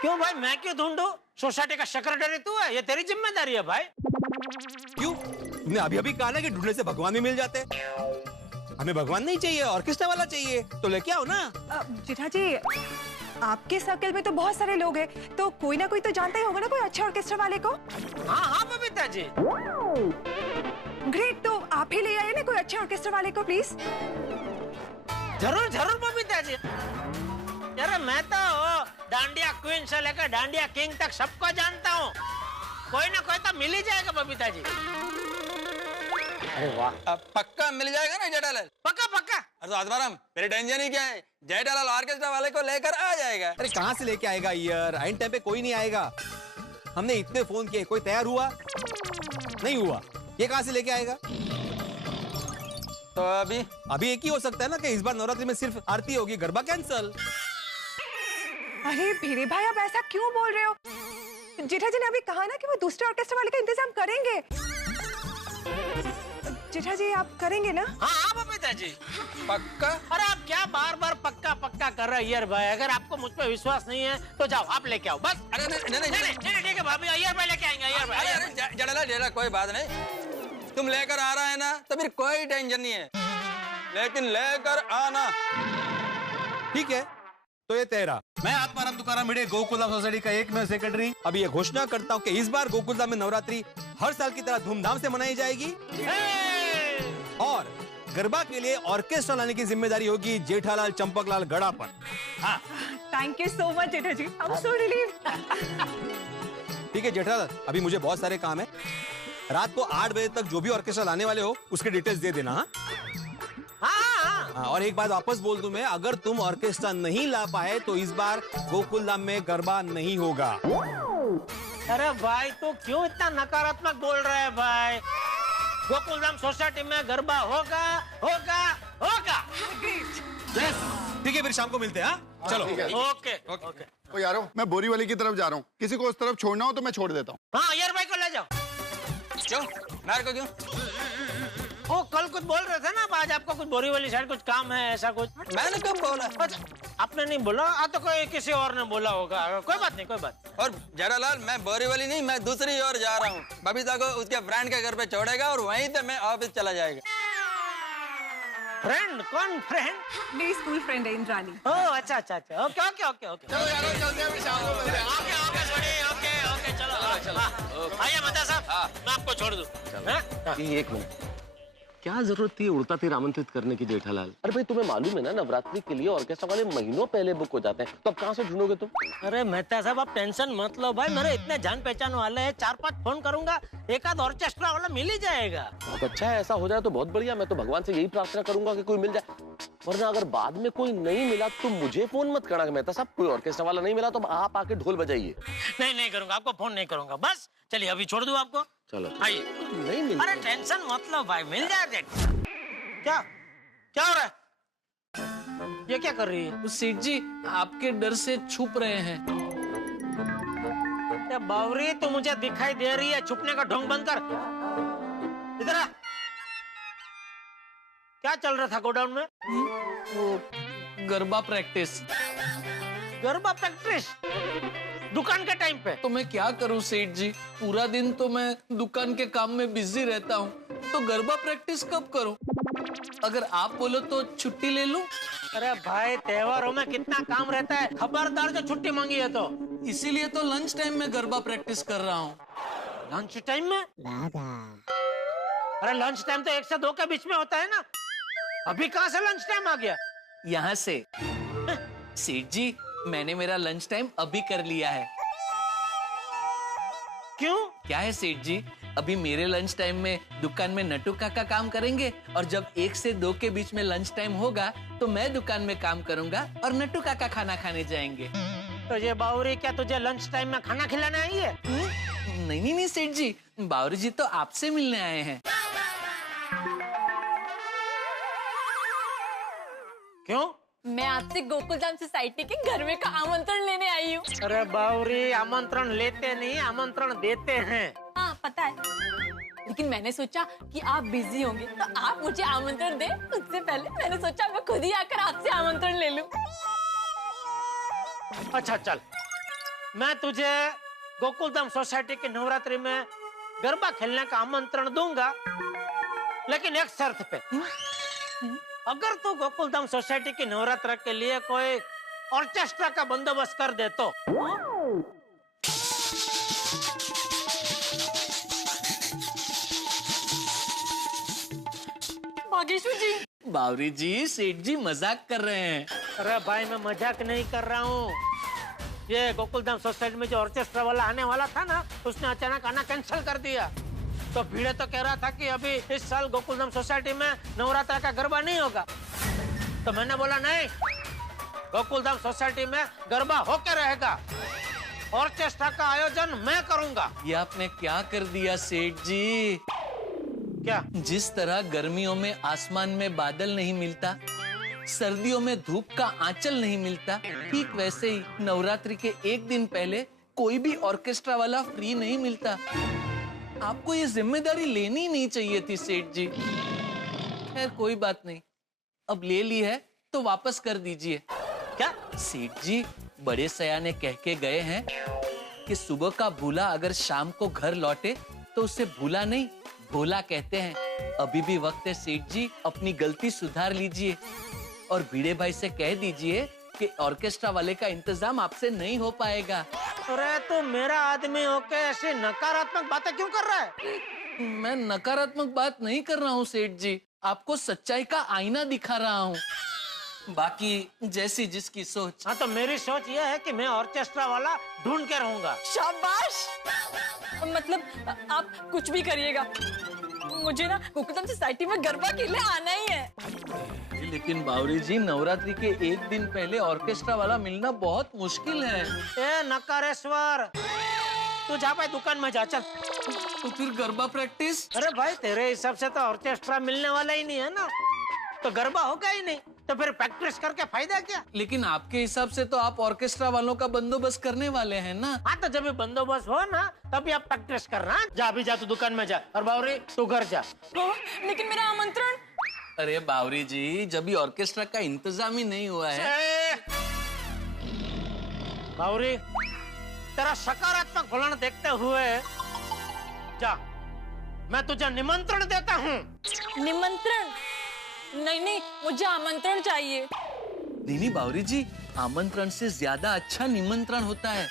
क्यों भाई मैं क्यों ढूंढूं? सोसाइटी का सेक्रेटरी तू है, ये तेरी जिम्मेदारी है भाई। क्यों? तुमने अभी अभी कहा ना कि ढूंढने से भगवान भी मिल जाते। हमें भगवान नहीं चाहिए, ऑर्केस्ट्रा वाला चाहिए, तो लेके आओ ना। जेठा जी आपके सर्कल में तो बहुत सारे लोग हैं, तो कोई ना कोई तो जानता ही होगा ना कोई अच्छे ऑर्केस्ट्रा वाले को। हाँ बबीता जी। ग्रेट, तो आप ही ले आइए ना कोई अच्छे ऑर्केस्ट्रा वाले को प्लीज। जरूर बबीता जी। अरे मैं तो डांडिया क्वीन से लेकर डांडिया किंग तक सबको जानता हूँ, कोई ना कोई तो मिल ही जाएगा बबीता जी। अरे वाह, पक्का मिल जाएगा ना जेठालाल? पक्का। अरे तो आत्माराम मेरी टेंशन ही क्या है, जेठालाल ऑर्केस्ट्रा वाले को लेकर आ जाएगा। अरे कहाँ से लेके आएगा यार? आइन टाइम पे कोई नहीं आएगा। हमने इतने फोन किए, कोई तैयार हुआ नहीं हुआ, ये कहाँ से लेके आएगा? तो अभी एक ही हो सकता है ना कि इस बार नवरात्रि में सिर्फ आरती होगी, गरबा कैंसल। अरे भिड़े भाई आप ऐसा क्यों बोल रहे हो? जेठा जी ने अभी कहा ना कि वो दूसरे ऑर्केस्ट्रा वाले का इंतजाम करेंगे। जेठा जी आप करेंगे ना? हाँ बबीता जी पक्का। अरे आप क्या बार पक्का कर रहे हो यार भाई? अगर आपको मुझ पे विश्वास नहीं है तो जाओ आप लेके आओ बस। अरे नहीं ठीक है भाभी, अय्यर भाई लेके आएंगे। अय्यर भाई जेठालाल कोई बात नहीं, तुम लेकर आ रहा है ना तो फिर कोई टेंशन नहीं है, लेकिन लेकर आना। ठीक है तो ये तेरा। मैं आत्माराम तुकाराम भिड़े गोकुलधाम सोसाइटी का एकमेव सेक्रेटरी अभी ये घोषणा करता हूँ कि इस बार गोकुलधाम में नवरात्रि हर साल की तरह धूमधाम से मनाई जाएगी और गरबा के लिए ऑर्केस्ट्रा लाने की जिम्मेदारी होगी जेठालाल चंपकलाल गड़ा पर। हाँ thank you so much Jetha ji, I am so relieved. ठीक है जेठालाल, अभी मुझे बहुत सारे काम है। रात को 8 बजे तक जो भी ऑर्केस्ट्रा लाने वाले हो उसके डिटेल्स दे देना। हाँ, और एक बात वापस बोल दूं मैं, अगर तुम ऑर्केस्ट्रा नहीं ला पाए तो इस बार गोकुलधाम में गरबा नहीं होगा। अरे भाई तो क्यों इतना नकारात्मक बोल रहा है भाई? गोकुलधाम सोसाइटी में गरबा होगा होगा होगा। ठीक है, फिर शाम को मिलते हैं। हाँ चलो। Okay okay. ओ यारो, मैं बोरीवली की तरफ जा रहा हूँ, किसी को उस तरफ छोड़ना हो तो मैं छोड़ देता हूँ। हाँ यार भाई को ले जाओ। क्यों? मेरे को क्यों? वो कल कुछ बोल रहे थे ना, आज आपको कुछ बोरीवली साइड कुछ काम है ऐसा कुछ? मैंने कब बोला? अच्छा, आपने नहीं बोला? तो कोई किसी और ने बोला होगा। कोई बात नहीं, कोई बात। और जेठालाल, मैं बोरीवली नहीं, मैं दूसरी ओर जा रहा हूँ। बबीता को उसके फ्रेंड के घर पे छोड़ेगा और वहीं से मैं ऑफिस चला जाएगा। फ्रेंड? कौन फ्रेंड? मेरी स्कूल फ्रेंड है इंद्रानी। ओह अच्छा अच्छा अच्छा, ओके ओके ओके ओके। चलो यारो, चलते हैं, शाम को मिलते हैं। ओके ओके छोड़िए, ओके ओके चलो। आइए मता साहब, मैं आपको छोड़ दूं। एक मिनट, क्या जरूरत थी उड़ता तीर आमंत्रित करने की जेठालाल? अरे भाई तुम्हें मालूम है ना, नवरात्रि के लिए ऑर्केस्ट्रा वाले महीनों पहले बुक हो जाते हैं, तो अब कहाँ से ढूंढोगे तुम? अरे मेहता साहब आप टेंशन मत लो भाई, मेरे इतने जान पहचान वाले हैं, 4-5 फोन करूंगा, एक आध ऑर्केस्ट्रा वाला मिल ही जाएगा। बहुत अच्छा है, ऐसा हो जाए तो बहुत बढ़िया। मैं तो भगवान से यही प्रार्थना करूंगा कि कोई मिल जाए, वरना अगर बाद में कोई नहीं मिला तो मुझे फोन मत करना मेहता साहब। कोई ऑर्केस्ट्रा वाला नहीं मिला तो आप आके ढोल बजाइए। नहीं करूंगा, आपको फोन नहीं करूंगा। बस चलिए अभी छोड़ दूं आपको। चलो आइए। नहीं मिल, अरे टेंशन मत लो भाई, मिल जाए। क्या क्या हो रहा है? ये क्या कर रही है? सेठ जी आपके डर से छुप रहे हैं। बावरी तू मुझे दिखाई दे रही है, छुपने का ढोंग बंद कर। इधर आ। क्या चल रहा था गोडाउन में? वो गरबा प्रैक्टिस। गरबा प्रैक्टिस दुकान के टाइम पे? तो मैं क्या करूं सेठ जी, पूरा दिन तो मैं दुकान के काम में बिजी रहता हूं, तो गरबा प्रैक्टिस कब करूं? अगर आप बोलो तो छुट्टी ले लूं? अरे भाई त्योहारों में कितना काम रहता है, खबरदार जो छुट्टी मांगी है तो। इसीलिए तो लंच टाइम में गरबा प्रैक्टिस कर रहा हूँ। लंच टाइम में? अरे लंच टाइम तो 1 से 2 के बीच में होता है ना, अभी कहाँ से लंच टाइम आ गया? यहाँ से। सेठ जी मैंने मेरा लंच टाइम अभी कर लिया है। क्यों? क्या है सेठ जी, अभी मेरे लंच टाइम में दुकान में नट्टू काका काम करेंगे और जब 1 से 2 के बीच में लंच टाइम होगा तो मैं दुकान में काम करूंगा और नट्टू काका खाना खाने जाएंगे। तो ये बावरी क्या तुझे लंच टाइम में खाना खिलाने आई है? नहीं सेठ जी, बावरी जी तो आपसे मिलने आए हैं। क्यों? मैं आपसे गोकुलधाम सोसाइटी के घर में का आमंत्रण लेने आई हूँ। अरे बावरी आमंत्रण लेते नहीं, आमंत्रण देते हैं। हाँ पता है, लेकिन मैंने सोचा कि आप बिजी होंगे तो आप मुझे आमंत्रण दें, उससे पहले मैंने सोचा मैं खुद ही आकर आपसे आमंत्रण ले लूं। अच्छा चल, मैं तुझे गोकुलधाम सोसाइटी की नवरात्रि में गरबा खेलने का आमंत्रण दूंगा, लेकिन एक शर्त पे। अगर तू गोकुलधाम सोसाइटी की नवरात्र के लिए कोई ऑर्केस्ट्रा का बंदोबस्त कर दे तो। भागेश्वर जी। बावरी जी, सेठ जी मजाक कर रहे हैं। अरे भाई मैं मजाक नहीं कर रहा हूँ, ये गोकुलधाम सोसाइटी में जो ऑर्केस्ट्रा वाला आने वाला था ना, उसने अचानक आना कैंसिल कर दिया। तो भीड़े तो कह रहा था कि अभी इस साल गोकुलधाम सोसाइटी में नवरात्रा का गरबा नहीं होगा। तो मैंने बोला नहीं, गोकुलधाम सोसाइटी में गरबा होके रहेगा, ऑर्केस्ट्रा का आयोजन मैं करूंगा। ये आपने क्या कर दिया सेठ जी? क्या? जिस तरह गर्मियों में आसमान में बादल नहीं मिलता, सर्दियों में धूप का आंचल नहीं मिलता, ठीक वैसे ही नवरात्रि के 1 दिन पहले कोई भी ऑर्केस्ट्रा वाला फ्री नहीं मिलता। आपको ये जिम्मेदारी लेनी नहीं चाहिए थी सेठ जी। खैर कोई बात नहीं, अब ले ली है तो वापस कर दीजिए। क्या? सेठ जी बड़े सयाने कह के गए हैं कि सुबह का भूला अगर शाम को घर लौटे तो उसे भूला नहीं भोला कहते हैं। अभी भी वक्त है सेठ जी, अपनी गलती सुधार लीजिए और भिड़े भाई से कह दीजिए कि ऑर्केस्ट्रा वाले का इंतजाम आपसे नहीं हो पाएगा। अरे तो मेरा आदमी होके ऐसी नकारात्मक बातें क्यों कर रहा है? मैं नकारात्मक बात नहीं कर रहा हूँ सेठ जी, आपको सच्चाई का आईना दिखा रहा हूँ। बाकी जैसी जिसकी सोच। हाँ तो मेरी सोच यह है कि मैं ऑर्केस्ट्रा वाला ढूंढ के रहूंगा। शाबाश। मतलब आप कुछ भी करिएगा, मुझे ना गोकुलधाम सोसाइटी में गरबा खेलने आना ही है। लेकिन बावरी जी, नवरात्रि के एक दिन पहले ऑर्केस्ट्रा वाला मिलना बहुत मुश्किल है। ए नकारेश्वर, तू जा भाई दुकान में जा, चल। तो फिर गरबा प्रैक्टिस? अरे भाई तेरे हिसाब से तो ऑर्केस्ट्रा मिलने वाला ही नहीं है ना, तो गरबा होगा ही नहीं, तो फिर प्रैक्टिस करके फायदा क्या? लेकिन आपके हिसाब से तो आप ऑर्केस्ट्रा वालों का बंदोबस्त करने वाले हैं ना? हाँ तो जब भी बंदोबस्त हो ना तभी आप प्रैक्टिस करना। जा भी जा, तू दुकान में जा, और बावरी तू घर जा। लेकिन मेरा आमंत्रण? अरे बावरी जी, जब भी ऑर्केस्ट्रा का इंतजाम ही नहीं हुआ है। बावरी, तेरा सकारात्मक वलन देखते हुए जा, मैं तुझे निमंत्रण देता हूँ। निमंत्रण? नहीं, मुझे आमंत्रण चाहिए। नहीं बावरी जी, आमंत्रण से ज्यादा अच्छा निमंत्रण होता है।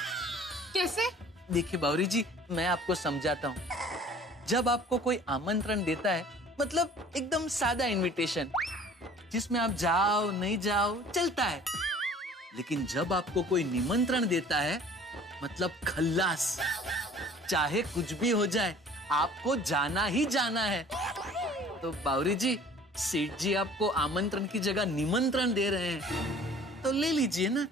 कैसे? देखिए बावरी जी, मैं आपको समझाता हूँ। जब आपको कोई आमंत्रण देता है, मतलब एकदम सादा इनविटेशन, जिसमें आप जाओ नहीं जाओ चलता है। लेकिन जब आपको कोई निमंत्रण देता है, मतलब खल्लास, चाहे कुछ भी हो जाए, आपको जाना ही जाना है। तो बावरी जी, सेठ जी आपको आमंत्रण की जगह निमंत्रण दे रहे हैं, तो ले लीजिए ना।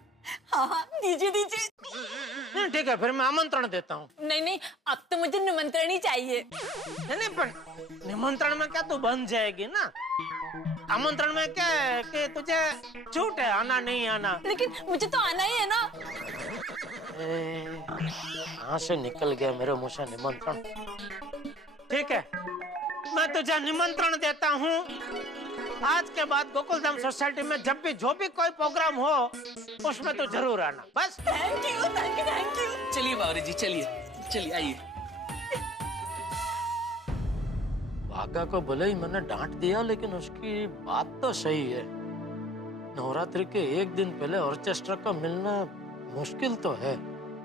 हाँ, दीजिए। ठीक है, फिर मैं आमंत्रण देता हूँ। नहीं, अब तो मुझे निमंत्रण ही चाहिए। नहीं, पर निमंत्रण में क्या तू बन जाएगी ना? आमंत्रण में क्या है कि तुझे छूट है, आना नहीं आना। लेकिन मुझे तो आना ही है ना। कहाँ से निकल गया मेरे मुंह से निमंत्रण। ठीक है, मैं तुझे निमंत्रण देता हूँ। आज के बाद गोकुलधाम सोसाइटी में जब भी जो भी कोई प्रोग्राम हो, उसमें तो जरूर आना। बस। Thank you. चलिए बावरी जी, चलिए आइए। भागा को भले ही मैंने डांट दिया, लेकिन उसकी बात तो सही है। नवरात्रि के एक दिन पहले ऑर्केस्ट्रा का मिलना मुश्किल तो है,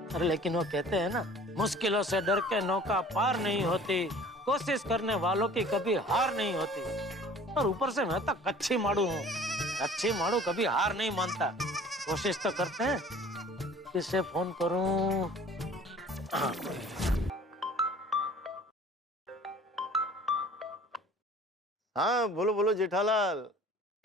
अरे लेकिन वो कहते हैं ना, मुश्किलों से डर के नौका पार नहीं होती, कोशिश करने वालों की कभी हार नहीं होती। और ऊपर से मैं तो कच्ची माड़ू हूँ। कच्ची माड़ू कभी हार नहीं मानता। कोशिश तो करते हैं। किससे फोन करूं? हाँ बोलो जेठालाल,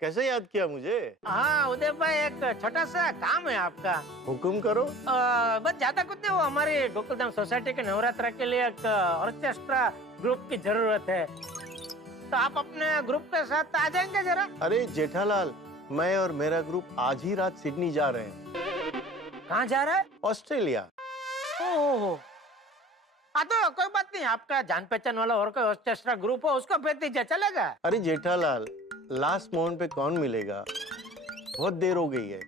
कैसे याद किया मुझे? हाँ उदय भाई, एक छोटा सा काम है आपका। हुक्म करो। बस ज्यादा कुछ नहीं, वो हमारी गोकुलधाम सोसाइटी के नवरात्र के लिए एक ऑर्केस्ट्रा ग्रुप की जरूरत है, तो आप अपने ग्रुप के साथ आ जाएंगे जरा? अरे जेठालाल, मैं और मेरा ग्रुप आज ही रात सिडनी जा रहे हैं। कहाँ जा रहा है? ऑस्ट्रेलिया। ओह, तो कोई बात नहीं, आपका जान पहचान वाला और कोई ऑर्केस्ट्रा ग्रुप हो, उसको भेज दीजिए, चलेगा? अरे जेठालाल, लास्ट मोमेंट पे कौन मिलेगा? बहुत देर हो गई है,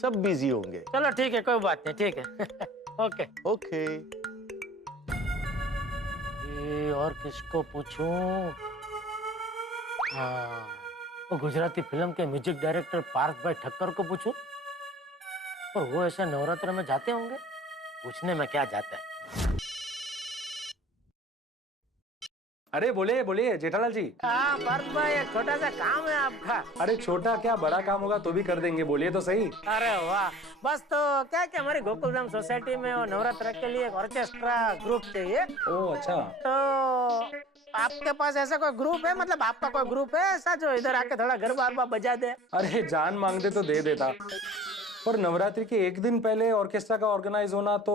सब बिजी होंगे। चलो ठीक है, कोई बात नहीं, ठीक है। ओके। और किसको पूछूं? हाँ, वो गुजराती फिल्म के म्यूजिक डायरेक्टर पार्थ भाई ठक्कर को पूछूं? और वो ऐसे नवरात्र में जाते होंगे, पूछने में क्या जाता है। अरे बोलिए जेठालाल जी। हाँ पार्थ भाई, एक छोटा सा काम है आपका। अरे छोटा क्या बड़ा काम होगा तो भी कर देंगे, बोलिए तो सही। अरे वाह, बस तो क्या कि हमारी गोकुलधाम सोसाइटी में वो नवरात्र के लिए एक ऑर्केस्ट्रा ग्रुप चाहिए। ओह अच्छा। तो आपके पास ऐसा कोई ग्रुप है, मतलब आपका कोई ग्रुप है ऐसा जो इधर आके थोड़ा गरबा बजा दे? अरे जान मांगते तो दे देता, पर नवरात्रि के एक दिन पहले ऑर्केस्ट्रा का ऑर्गेनाइज होना तो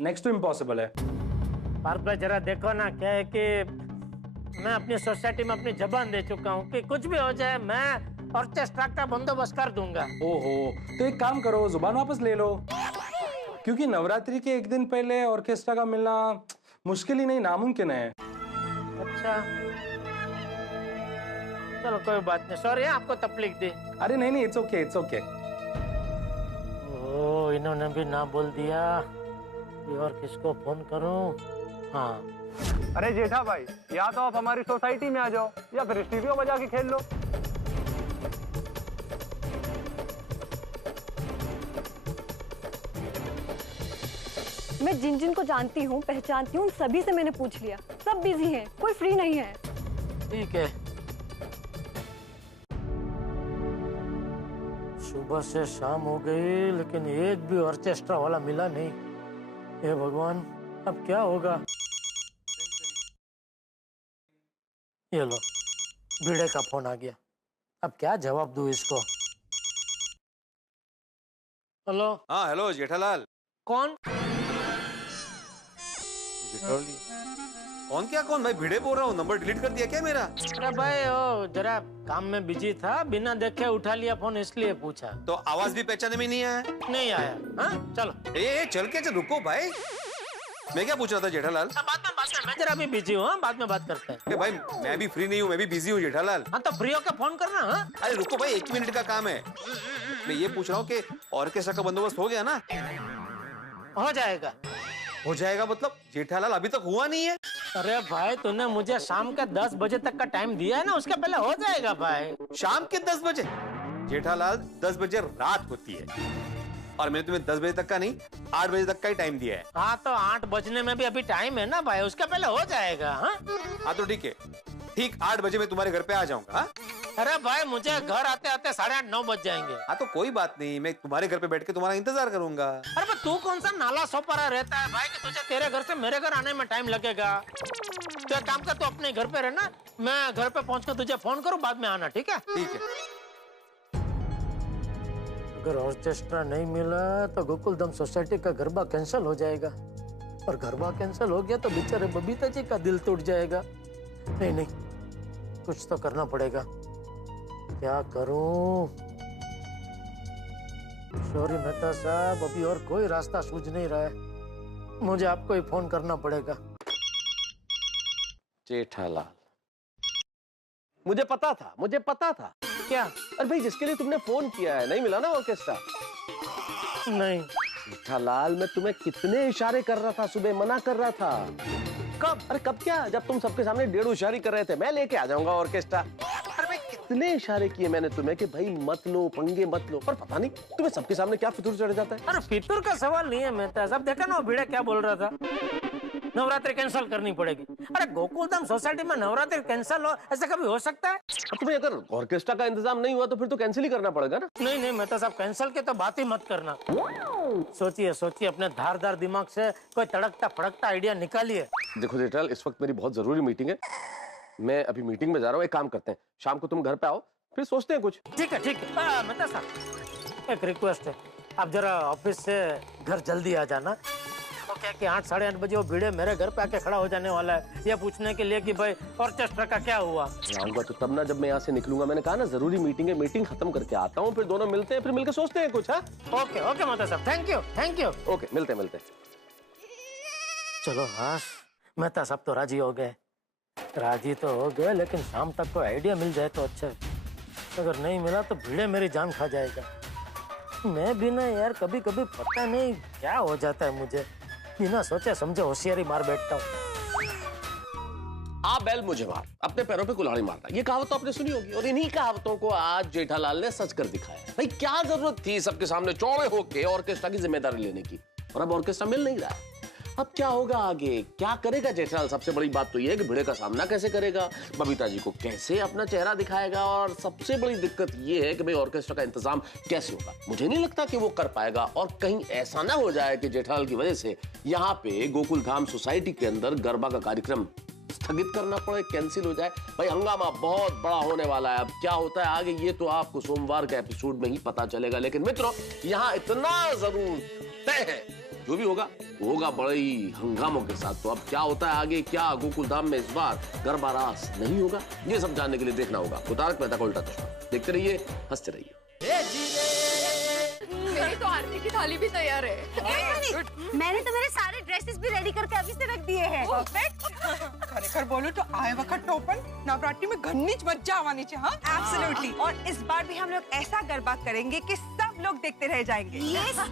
नेक्स्ट टू इम्पॉसिबल है। पार्थ भाई जरा देखो ना, क्या है कि मैं अपनी सोसाइटी में अपनी जबान दे चुका हूँ कि कुछ भी हो जाए मैं ऑर्केस्ट्रा का बंदोबस्त कर दूंगा। ओहो, तो एक काम करो, जुबान वापस ले लो, क्योंकि नवरात्रि के एक दिन पहले ऑर्केस्ट्रा का मिलना मुश्किल ही नहीं नामुमकिन है। अच्छा चलो कोई बात नहीं, सॉरी आपको तकलीफ दी। अरे नहीं, इट्स ओके। ओह, इन्होंने भी ना बोल दिया, और किसको फोन करूं? हाँ, अरे जेठा भाई, या तो आप हमारी सोसाइटी में आ जाओ या फिर स्टूडियो बजा के खेल लो। मैं जिन जिन को जानती हूँ पहचानती हूँ सभी से मैंने पूछ लिया, सब बिजी हैं, कोई फ्री नहीं है। ठीक है। सुबह से शाम हो गई लेकिन एक भी ऑर्केस्ट्रा वाला मिला नहीं। हे भगवान, अब क्या होगा? ये लो, भिड़े का फोन आ गया। अब क्या जवाब दूं इसको? हेलो। हाँ हेलो जेठालाल। कौन? कौन क्या कौन भाई, भिड़े बोल रहा हूँ। नंबर डिलीट कर दिया क्या मेरा? अरे भाई ओ जरा काम में बिजी था, बिना देखे उठा लिया फोन, इसलिए पूछा। तो आवाज भी पहचाने में नहीं आया? नहीं आया। हाँ चलो। ए चल के चल, रुको भाई, मैं क्या पूछ रहा था जेठालाल? बाद में मैं जरा भी बिजी हूँ, बाद में बात करते हैं। भाई मैं भी फ्री नहीं हूँ, मैं भी बिजी हूँ जेठालाल। हाँ तो फ्री होकर फोन करना। हाँ अरे रुको भाई, 1 मिनट का काम है। मैं ये पूछ रहा हूँ कि ऑर्केस्ट्रा का बंदोबस्त हो गया ना? हो जाएगा। हो जाएगा मतलब जेठालाल अभी तक हुआ नहीं है? अरे भाई तूने मुझे शाम के 10 बजे तक का टाइम दिया है ना, उसके पहले हो जाएगा भाई। शाम के 10 बजे? जेठालाल 10 बजे रात होती है और मैंने तुम्हें 10 बजे तक का नहीं 8 बजे तक का ही टाइम दिया है। हाँ तो 8 बजने में भी अभी टाइम है ना भाई, उसके पहले हो जाएगा। हाँ तो ठीक है, ठीक 8 बजे मैं तुम्हारे घर पे आ जाऊंगा। अरे भाई मुझे घर आते आते 8:30-9 बज जाएंगे। हाँ तो कोई बात नहीं, मैं तुम्हारे घर पे बैठ के तुम्हारा इंतजार करूंगा। अरे तू कौन सा नाला सोपारा रहता है भाई कि तुझे तेरे घर से मेरे घर आने में टाइम लगेगा? तो एक काम कर, तू अपने घर पे रहना, मैं घर पे पहुंच कर तुझे फोन करूँ, बाद में आना। ठीक है? ठीक है। अगर ऑर्केस्ट्रा नहीं मिला तो गोकुलधाम सोसाइटी का गरबा कैंसिल हो जाएगा, और गरबा कैंसिल हो गया तो बेचारे बबीता जी का दिल टूट जाएगा। नहीं नहीं, कुछ तो करना पड़ेगा। क्या करूं? सॉरी मेहता साहब, अभी और कोई रास्ता सूझ नहीं रहा है, मुझे आपको ही फोन करना पड़ेगा। जेठालाल, मुझे पता था। क्या? अरे भाई जिसके लिए तुमने फोन किया है नहीं मिला ना ऑर्केस्ट्रा? नहीं। जेठालाल मैं तुम्हें कितने इशारे कर रहा था, सुबह मना कर रहा था। कब? अरे कब क्या, जब तुम सबके सामने 1.5 इशारे कर रहे थे, मैं लेके आ जाऊंगा ऑर्केस्ट्रा। अरे भाई कितने इशारे किए मैंने तुम्हें कि भाई मत लो, पंगे मत लो, पर पता नहीं तुम्हें सबके सामने क्या फितूर चढ़ जाता है। अरे फितूर का सवाल नहीं है मेहता साहब, देखा ना भिड़े क्या बोल रहा था, नवरात्रि कैंसिल करनी पड़ेगी। अरे गोकुलधाम सोसाइटी में नवरात्रि कैंसिल हो, ऐसा कभी हो सकता है? तुम्हें अगर ऑर्केस्ट्रा का इंतजाम नहीं हुआ तो फिर तो कैंसिल ही करना पड़ेगा ना। नहीं नहीं मेहता साहब, कैंसिल के तो बात ही मत करना। सोचिए अपने धारदार दिमाग से कोई तड़कता फड़कता आइडिया निकालिए। देखो जेठालाल, इस वक्त मेरी बहुत जरूरी मीटिंग है, मैं अभी मीटिंग में जा रहा हूँ। एक काम करते हैं, शाम को तुम घर पे आओ, फिर सोचते हैं कुछ। ठीक है मेहता साहब, एक रिक्वेस्ट है, आप जरा ऑफिस से घर जल्दी आ जाना। तो क्या कि 8-8:30 बजे वो भिड़े मेरे घर पे आके खड़ा हो जाने वाला है, ये पूछने के लिए कि भाई ऑर्केस्ट्रा का क्या हुआ। आऊंगा तो तब ना जब मैं यहाँ से निकलूंगा। मैंने कहा ना जरूरी मीटिंग है, मीटिंग खत्म करके आता हूँ, फिर दोनों मिलते हैं, फिर मिलकर सोचते हैं कुछ। ओके मेहता साहब, थैंक यू। ओके मिलते। चलो हाँ, मेहता साहब तो राजी हो गए, लेकिन शाम तक कोई आइडिया मिल जाए तो अच्छा है। अगर नहीं मिला तो भिड़े मेरी जान खा जाएगा। मैं भी ना यार कभी पता नहीं क्या हो जाता है, मुझे बिना सोचे समझे होशियारी मार बैठता हूँ। आप बैल मुझे मार, अपने पैरों पे कुल्हाड़ी मारता, ये कहावत तो आपने सुनी होगी, और इन्हीं कहावतों को आज जेठालाल ने सच कर दिखाया। भाई क्या जरूरत थी सबके सामने चौड़े होके ऑर्केस्ट्रा की जिम्मेदारी लेने की, और अब ऑर्केस्ट्रा मिल नहीं रहा है। अब क्या होगा आगे, क्या करेगा जेठालाल? सबसे बड़ी बात तो ये है कि भिड़े का सामना कैसे करेगा, बबीता जी को कैसे अपना चेहरा दिखाएगा, और सबसे बड़ी दिक्कत ये है कि भाई ऑर्केस्ट्रा का इंतजाम कैसे होगा। मुझे नहीं लगता कि वो कर पाएगा, और कहीं ऐसा ना हो जाए कि जेठालाल की वजह से यहाँ पे गोकुलधाम सोसाइटी के अंदर गरबा का कार्यक्रम स्थगित करना पड़े, कैंसिल हो जाए। भाई हंगामा बहुत बड़ा होने वाला है। अब क्या होता है आगे ये तो आपको सोमवार के एपिसोड में ही पता चलेगा, लेकिन मित्रों यहाँ इतना जरूर तय है, जो भी होगा वो होगा बड़े ही हंगामों के साथ। तो अब क्या होता है आगे, क्या गोकुलधाम में इस बार गरबा रास नहीं होगा, ये सब जानने के लिए देखना होगा तारक मेहता का उल्टा चश्मा। देखते रहिए, हंसते रहिए। मेरी तो आरती की थाली भी तैयार है। मैंने तो मेरे सारे ड्रेसेस भी रेडी करके अभी से रख दिए हैं। खरेखर बोलूं तो आए वक्त टोपन नवरात्रि में घन्नीच मज्जा आवानी चाहिए। हाँ एब्सोल्युटली। और इस बार भी हम लोग ऐसा गरबा करेंगे कि सब लोग देखते रह जाएंगे। यस।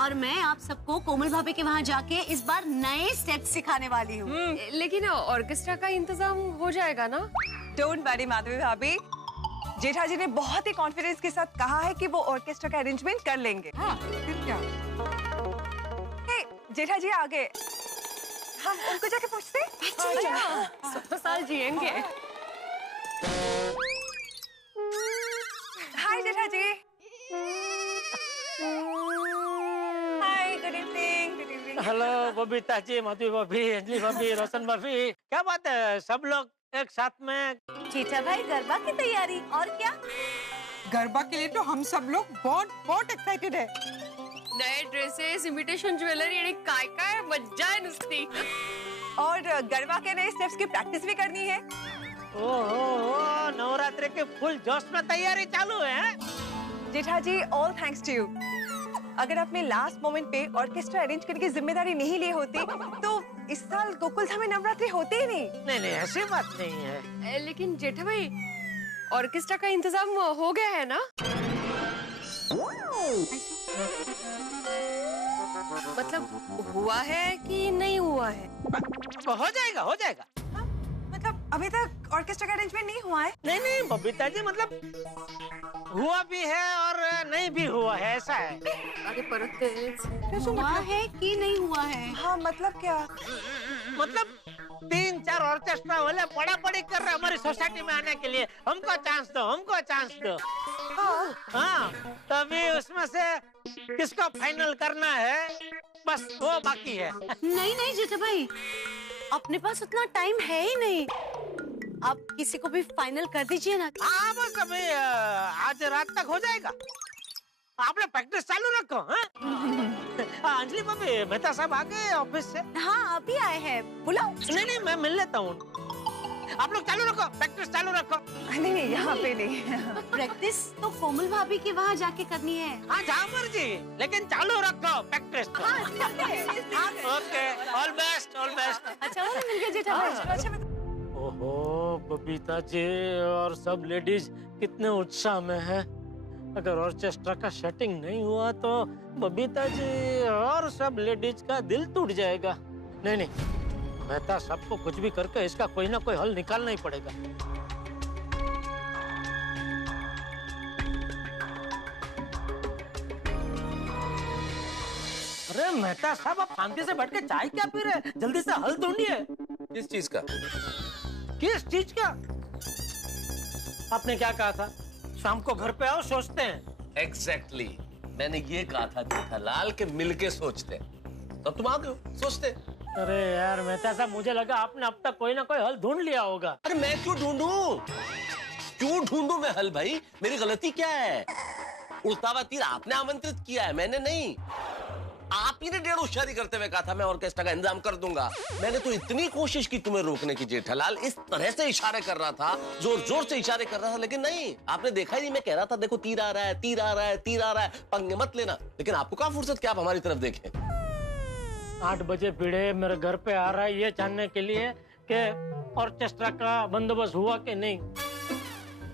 और मैं आप सबको कोमल भाभी के वहाँ जाके इस बार नए स्टेप्स सिखाने वाली हूँ। लेकिन ऑर्केस्ट्रा का इंतजाम हो जाएगा ना? डोंट वरी माधवी भाभी, जेठा जी ने बहुत ही कॉन्फिडेंस के साथ कहा है कि वो ऑर्केस्ट्रा का अरेंजमेंट कर लेंगे। हाँ, फिर क्या? जेठा जी आ गए। हम उनको जाके पूछते। अच्छा 100 साल जिएंगे। Hi Jetha ji. Hi, good evening, good evening. Hello Babita ji, Madhu भाभी, अंजलि भाभी, रोशन भाभी, क्या बात है, सब लोग एक साथ में। जीठा भाई गरबा की तैयारी, और क्या? गरबा के लिए तो हम सब लोग बहुत बहुत एक्साइटेड है। नए ड्रेसेस, इमिटेशन ज्वेलरी आणि काय मज्जा आहे नुसती। और गरबा के नए स्टेप्स की प्रैक्टिस भी करनी है। ओहो, नवरात्रि के फुल जोश में तैयारी चालू है। जेठा जी, ऑल थैंक्स टू यू। अगर आपने लास्ट मोमेंट पे ऑर्केस्ट्रा अरेंज करने की जिम्मेदारी नहीं ली होती तो इस साल गोकुल धाम में नवरात्रि होती ही नहीं। नहीं नहीं, ऐसी बात नहीं है। लेकिन जेठा भाई, ऑर्केस्ट्रा का इंतजाम हो गया है ना? मतलब हुआ है कि नहीं हुआ है? हो जाएगा, हो जाएगा। मतलब अभी तक ऑर्केस्ट्रा का अरेंजमेंट नहीं हुआ है? नहीं नहीं बबीता जी, मतलब हुआ भी है और नहीं भी हुआ है, ऐसा है। अरे परत हुआ है कि नहीं हुआ है? हाँ, मतलब क्या? मतलब 3-4 ऑर्केस्ट्रा वाले पड़ा-पड़ी कर रहे हमारी सोसाइटी में आने के लिए। हमको चांस दो, हमको चांस दो। हाँ, तभी उसमें से किसको फाइनल करना है, बस वो बाकी है। नहीं नहीं जेठा भाई, अपने पास उतना टाइम है ही नहीं। आप किसी को भी फाइनल कर दीजिए ना। हाँ, बस अभी आज रात तक हो जाएगा। आप लोग प्रैक्टिस चालू रखो। हाँ, अंजलि भाभी, मेहता साहब आ गए ऑफिस से? हाँ, अभी आए हैं, बुलाओ। नहीं नहीं, मैं मिल लेता हूँ। आप लोग चालू रखो, प्रैक्टिस चालू रखो। नहीं नहीं, यहाँ पे नहीं। प्रैक्टिस तो कोमल भाभी के वहाँ जाके करनी है। हाँ, जहाँ मर्जी, लेकिन चालू रखो practice. Okay, all best, all best. अच्छा वाला मिल गया जेठा भाई। ओहो, बबीता जी और सब लेडीज कितने उत्साह में है। अगर ऑर्केस्ट्रा का सेटिंग नहीं हुआ तो बबीता जी और सब लेडीज का दिल टूट जाएगा। नहीं नहीं, मेहता सबको कुछ भी करके इसका कोई ना कोई हल निकालना ही पड़ेगा। अरे मेहता साहब, आप शांति से बैठ के चाय क्या पी रहे हैं? जल्दी से हल ढूंढिए। किस चीज का? किस चीज का? आपने क्या कहा था? शाम को घर पे आओ, सोचते हैं। एग्जैक्टली, मैंने ये कहा था जेठालाल के मिलके सोचते हैं। तब तुम आ गए हो, सोचते। अरे यार मेहता साहब, मुझे लगा आपने अब तक कोई ना कोई हल ढूंढ लिया होगा। अरे मैं क्यों ढूंढूं? क्यों ढूंढूं मैं हल भाई? मेरी गलती क्या है? उड़ता हुआ तीर आपने आमंत्रित किया है, मैंने नहीं। आप ही ने डेढ़ होशियारी करते हुए कहा था मैं ऑर्केस्ट्रा का इंतजाम कर दूंगा। मैंने तो इतनी कोशिश की तुम्हें रोकने की जेठालाल, इस तरह से इशारे कर रहा था, जोर जोर से इशारे कर रहा था, लेकिन नहीं, आपने देखा ही नहीं। मैं कह रहा था देखो तीर आ रहा है, तीर आ रहा है, तीर आ रहा है, पंगे मत लेना। लेकिन आपको क्या फुर्सत कि आप हमारी तरफ देखें। 8 बजे भिड़े मेरे घर पे आ रहा है ये जानने के लिए कि ऑर्केस्ट्रा का बंदोबस्त हुआ कि नहीं।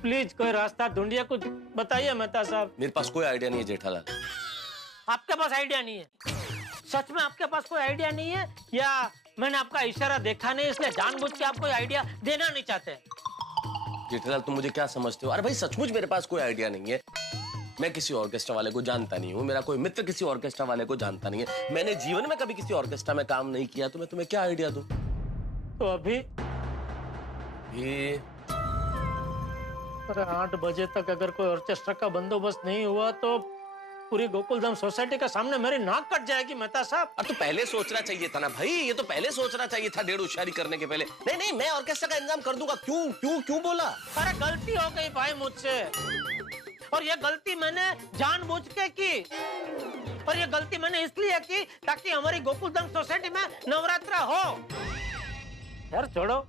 प्लीज कोई रास्ता ढूंढिए, कुछ बताइए मेहता साहब। मेरे पास कोई आइडिया नहीं है जेठालाल। आपके पास आइडिया नहीं है? सच में आपके पास कोई आइडिया नहीं है, या मैंने आपका इशारा देखा नहीं इसलिए जानबूझ के आपको आइडिया देना नहीं चाहते? जेठालाल, तुम मुझे क्या समझते हो? अरे भाई सचमुच मेरे पास कोई आइडिया नहीं है। मैं किसी ऑर्केस्ट्रा वाले को जानता नहीं हूँ, मेरा कोई मित्र किसी ऑर्केस्ट्रा वाले को जानता नहीं है, मैंने जीवन में कभी किसी ऑर्केस्ट्रा में काम नहीं किया, तो मैं तुम्हें क्या आइडिया दूं? तो अभी ये 8 बजे तक अगर कोई ऑर्केस्ट्रा का बंदोबस्त नहीं हुआ तो पूरी गोकुलधाम सोसाइटी के सामने मेरी नाक कट जाएगी मेहता साहब। अब तो पहले सोचना चाहिए था ना भाई, ये तो पहले सोचना चाहिए था, डेढ़ होशियारी करने के पहले। नहीं नहीं, मैं ऑर्केस्ट्रा का इंतजाम कर दूंगा। क्यों क्यों क्यों बोला? अरे गलती हो गई भाई मुझसे, और ये गलती मैंने जानबूझ के की, और ये गलती मैंने इसलिए की ताकि हमारी गोकुलधाम सोसाइटी में नवरात्रा हो। यार छोड़ो,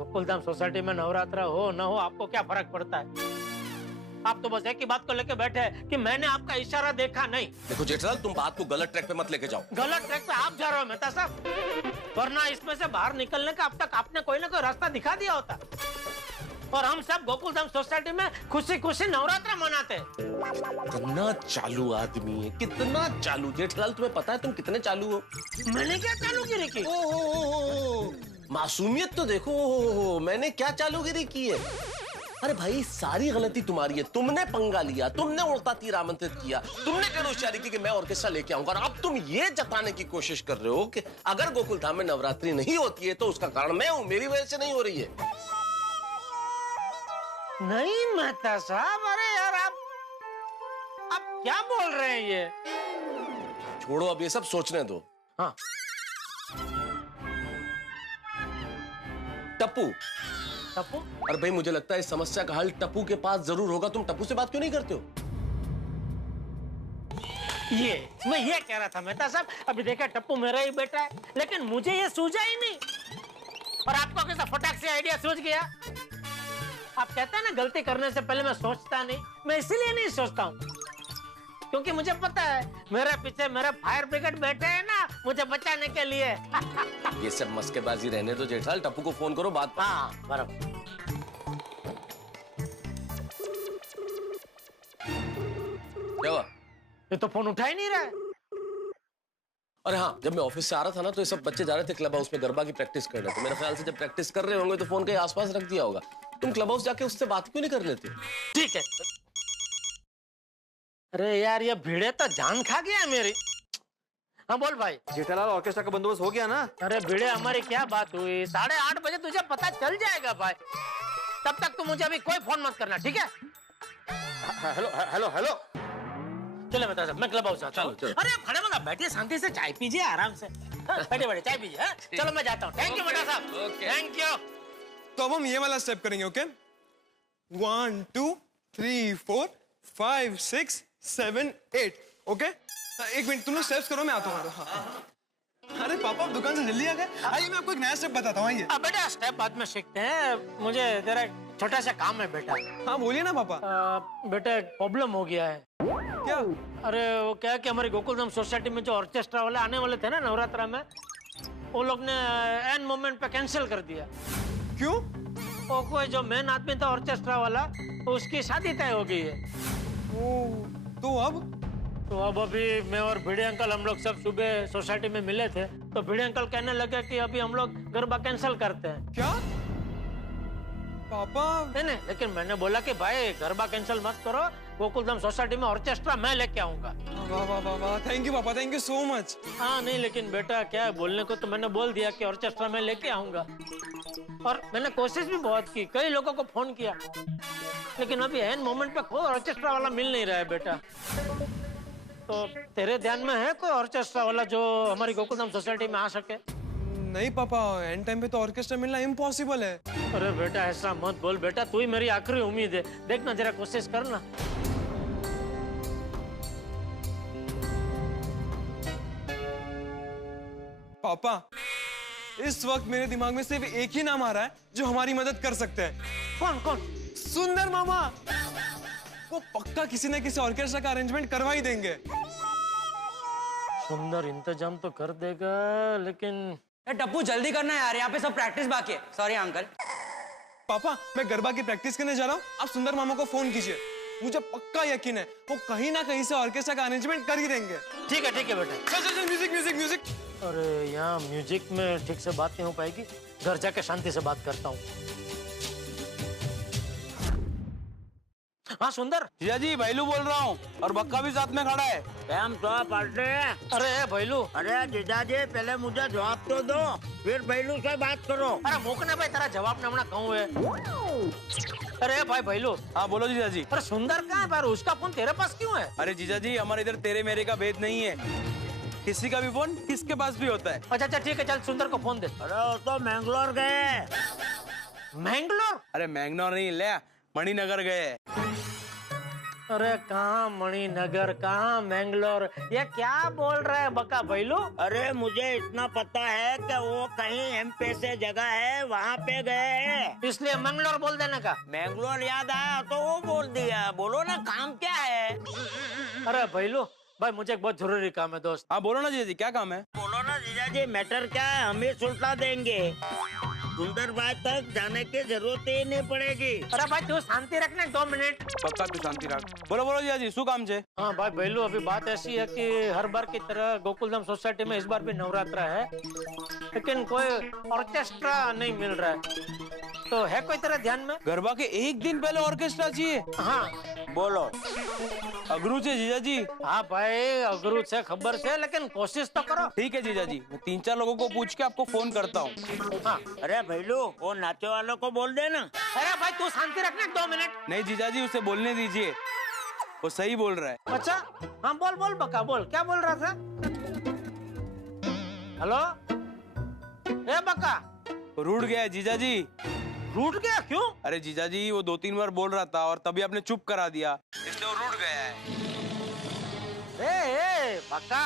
गोकुलधाम सोसाइटी में नवरात्रा हो ना हो आपको क्या फर्क पड़ता है? आप तो बस एक ही बात को लेके बैठे हैं कि मैंने आपका इशारा देखा नहीं। देखो जेठालाल, तुम बात को गलत ट्रैक पे मत लेके जाओ। गलत ट्रैक पे आप जा रहे हो मेहता साहब, वरना इसमें से बाहर निकलने का अब तक आपने कोई ना कोई रास्ता दिखा दिया होता, और हम सब गोकुलधाम सोसाइटी में खुशी खुशी नवरात्रा मनाते। कितना चालू आदमी है, कितना चालू। जेठालाल, तुम्हें पता है तुम कितने चालू हो? मैंने क्या चालूगिरी की? मासूमियत तो देखो, मैंने क्या चालूगिरी की है। अरे भाई सारी गलती तुम्हारी है, तुमने पंगा लिया, तुमने उड़ता तीर आमंत्रित किया, तुमने क्या होशियारी की कि मैं ऑर्केस्ट्रा लेके आऊंगा, और अब तुम ये जताने की कोशिश कर रहे हो कि अगर गोकुल धाम में नवरात्रि नहीं होती है तो उसका कारण मैं हूं, मेरी वजह से नहीं हो रही है। नहीं मेहता साहब, अरे यार आप क्या बोल रहे हैं ये? छोड़ो अब ये सब सोचने दो। हाँ। टप्पू। टप्पू? अरे भाई मुझे लगता है इस समस्या का हल टप्पू के पास जरूर होगा, तुम टप्पू से बात क्यों नहीं करते हो? मैं ये कह रहा था मेहता साहब, अभी देखा टप्पू मेरा ही बेटा है, लेकिन मुझे ये सूझा ही नहीं, और आपको कैसा फटाक से आइडिया सूझ गया? आप कहते हैं ना गलती करने से पहले मैं सोचता नहीं, मैं इसीलिए नहीं सोचता हूँ क्योंकि मुझे पता है मेरे पीछे मेरे फायर ब्रिगेड बैठे हैं ना मुझे बचाने के लिए। ये सब मस्केबाजी रहने दो जेठालाल, टप्पू को फोन करो बात। हाँ बराबर। क्या हुआ? ये तो फोन उठा ही नहीं रहा है। अरे हाँ, जब मैं ऑफिस से आ रहा था ना तो ये सब बच्चे जा रहे थे क्लब हाउस में गरबा की प्रैक्टिस करने, तो मेरे ख्याल से जब प्रैक्टिस कर रहे होंगे तो फोन के आसपास रख दिया होगा। तुम क्लब हाउस जाके उससे बात क्यों नहीं कर लेते? ठीक है। अरे यार ये भिड़े तो जान खा गया मेरी। हाँ बोल भाई। जेठालाल ऑर्केस्ट्रा का बंदोबस्त हो गया ना? अरे भिड़े हमारी क्या बात हुई, 8:30 बजे तुझे पता चल जाएगा भाई, तब तक तुम मुझे अभी कोई फोन मत करना, ठीक है? Hello hello hello. चलो बता साहब, मैं क्लब हाउस आता हूँ। अरे खड़े मत बैठिए, शांति से चाय पीजिए आराम से। बैठे बैठे चाय पीजिए। चलो मैं जाता हूँ। थैंक यू बेटा साहब, थैंक यू। तो अब हम ये वाला स्टेप करेंगे, ओके? 1 2 3 4 5 6 7 8, ओके? एक मिनट तुम लोग स्टेप्स करो, मैं आता हूँ। अरे पापा आप दुकान से जल्दी आ गए। आइए मैं आपको एक नया स्टेप बताता हूँ। आइए। बेटा स्टेप बाद में सीखते हैं, मुझे जरा छोटा सा काम है बेटा। हाँ बोलिए ना पापा। बेटा एक प्रॉब्लम हो गया है। क्या? अरे वो क्या है कि हमारी गोकुलधाम सोसाइटी में जो ऑर्केस्ट्रा वाले आने वाले थे ना नवरात्रा में, वो लोग ने एंड मोमेंट पे कैंसिल कर दिया। क्यों? वो कोई जो मेन आदमी था ऑर्केस्ट्रा वाला, उसकी शादी तय हो गई है। तो अब अभी मैं और भिड़े अंकल हम लोग सब सुबह सोसाइटी में मिले थे, तो भिड़े अंकल कहने लगे कि अभी हम लोग गरबा कैंसिल करते हैं। क्या पापा? नहीं, लेकिन मैंने बोला कि भाई गरबा कैंसिल मत करो, गोकुलधाम सोसाइटी में ऑर्केस्ट्रा मैं लेके आऊंगा। वाह वाह वाह वाह, थैंक यू पापा, थैंक यू सो मच। हाँ नहीं, लेकिन बेटा क्या है, बोलने को तो मैंने बोल दिया कि ऑर्केस्ट्रा मैं लेके आऊंगा, और मैंने कोशिश भी बहुत की, कई लोगों को फोन किया, लेकिन अभी एंड मोमेंट पे कोई ऑर्केस्ट्रा वाला मिल नहीं रहा है बेटा। तो तेरे ध्यान में है कोई ऑर्केस्ट्रा वाला जो हमारी गोकुलधाम सोसाइटी में आ सके? नहीं पापा, एंड टाइम पे तो ऑर्केस्ट्रा मिलना इम्पॉसिबल है। अरे बेटा ऐसा मत बोल बेटा, तू ही मेरी आखिरी उम्मीद है, देखना जरा कोशिश करना। पापा इस वक्त मेरे दिमाग में सिर्फ एक ही नाम आ रहा है जो हमारी मदद कर सकते हैं। कौन? सुंदर मामा। वो पक्का किसी न किसी ऑर्केस्ट्रा का अरेंजमेंट करवा ही देंगे। सुंदर इंतजाम तो कर देगा, लेकिन टप्पू जल्दी करना यार, यहाँ पे सब प्रैक्टिस बाकी है। Sorry uncle. पापा मैं गरबा की प्रैक्टिस करने जा रहा हूँ, आप सुंदर मामा को फोन कीजिए, मुझे पक्का यकीन है वो कहीं ना कहीं से ऑर्केस्ट्रा का अरेंजमेंट कर ही देंगे। ठीक है बेटा। चल म्यूजिक म्यूजिक म्यूजिक। अरे यहाँ म्यूजिक में ठीक से बात नहीं हो पाएगी, घर जाके शांति से बात करता हूँ। हाँ सुंदर। जीजा जी भैलू बोल रहा हूँ, और बक्का भी साथ में खड़ा है। हम तो पार्टनर हैं। अरे भैलू। अरे जीजा जी पहले मुझे जवाब तो दो, फिर भैलू से बात करो। अरे मोकने भाई तेरा जवाब नमना कहूँ है। अरे भाई भैलू। हाँ बोलो जीजा जी। अरे सुंदर कहाँ है भाई, उसका फोन तेरे पास क्यों है? अरे जीजा जी हमारे इधर तेरे मेरे का भेद नहीं है, किसी का भी फोन किसके पास भी होता है। अच्छा ठीक है, चल सुंदर को फोन दे। अरे वो तो मैंगलोर गए। मैंगलोर? अरे मैंगलोर नहीं, ले मणिनगर गए। अरे कहाँ मणिनगर, कहाँ मैंगलोर, ये क्या बोल रहे हैं बका भैलू? अरे मुझे इतना पता है कि वो कहीं एमपी से जगह है, वहाँ पे गए हैं, इसलिए मैंगलोर बोल देने का। मैंगलोर याद आया तो वो बोल दिया। बोलो ना काम क्या है? अरे भैलू भाई मुझे एक बहुत जरूरी काम है दोस्त। हाँ बोलो ना जीजा जी, क्या काम है? बोलो ना जीजा जी, मैटर क्या है, हम ही सुलझा देंगे, सुंदर भाई तक जाने की जरूरत ही नहीं पड़ेगी। अरे भाई तू शांति रखना 2 मिनट। पक्का तू शांति रख। बोलो जीजा जी, शू काम छे? हाँ भाई भैलू, अभी बात ऐसी है कि हर बार की तरह गोकुलधाम सोसाइटी में इस बार भी नवरात्रा है, लेकिन कोई ऑर्केस्ट्रा नहीं मिल रहा है। तो है कोई तेरे ध्यान में? गरबा के एक दिन पहले ऑर्केस्ट्रा चाहिए? हाँ बोलो। अगरू से जीजा जी। हाँ भाई अगरू से खबर से, लेकिन कोशिश तो करो। ठीक है जीजा जी, मैं 3-4 लोगों को पूछ के आपको फोन करता हूँ। हाँ। अरे भैलू वो नाचे वालों को बोल देना। अरे भाई तू शांति रखना 2 मिनट। नहीं जीजा जी, उसे बोलने दीजिए, वो सही बोल रहा है। अच्छा हाँ बोल बोल बका बोल, क्या बोल रहा था? हेलो ए बका। रूठ गया जीजा जी। रूठ गया क्यों? अरे जीजा जी वो 2-3 बार बोल रहा था और तभी आपने चुप करा दिया, इसलिए वो रूठ गया है। ए बका,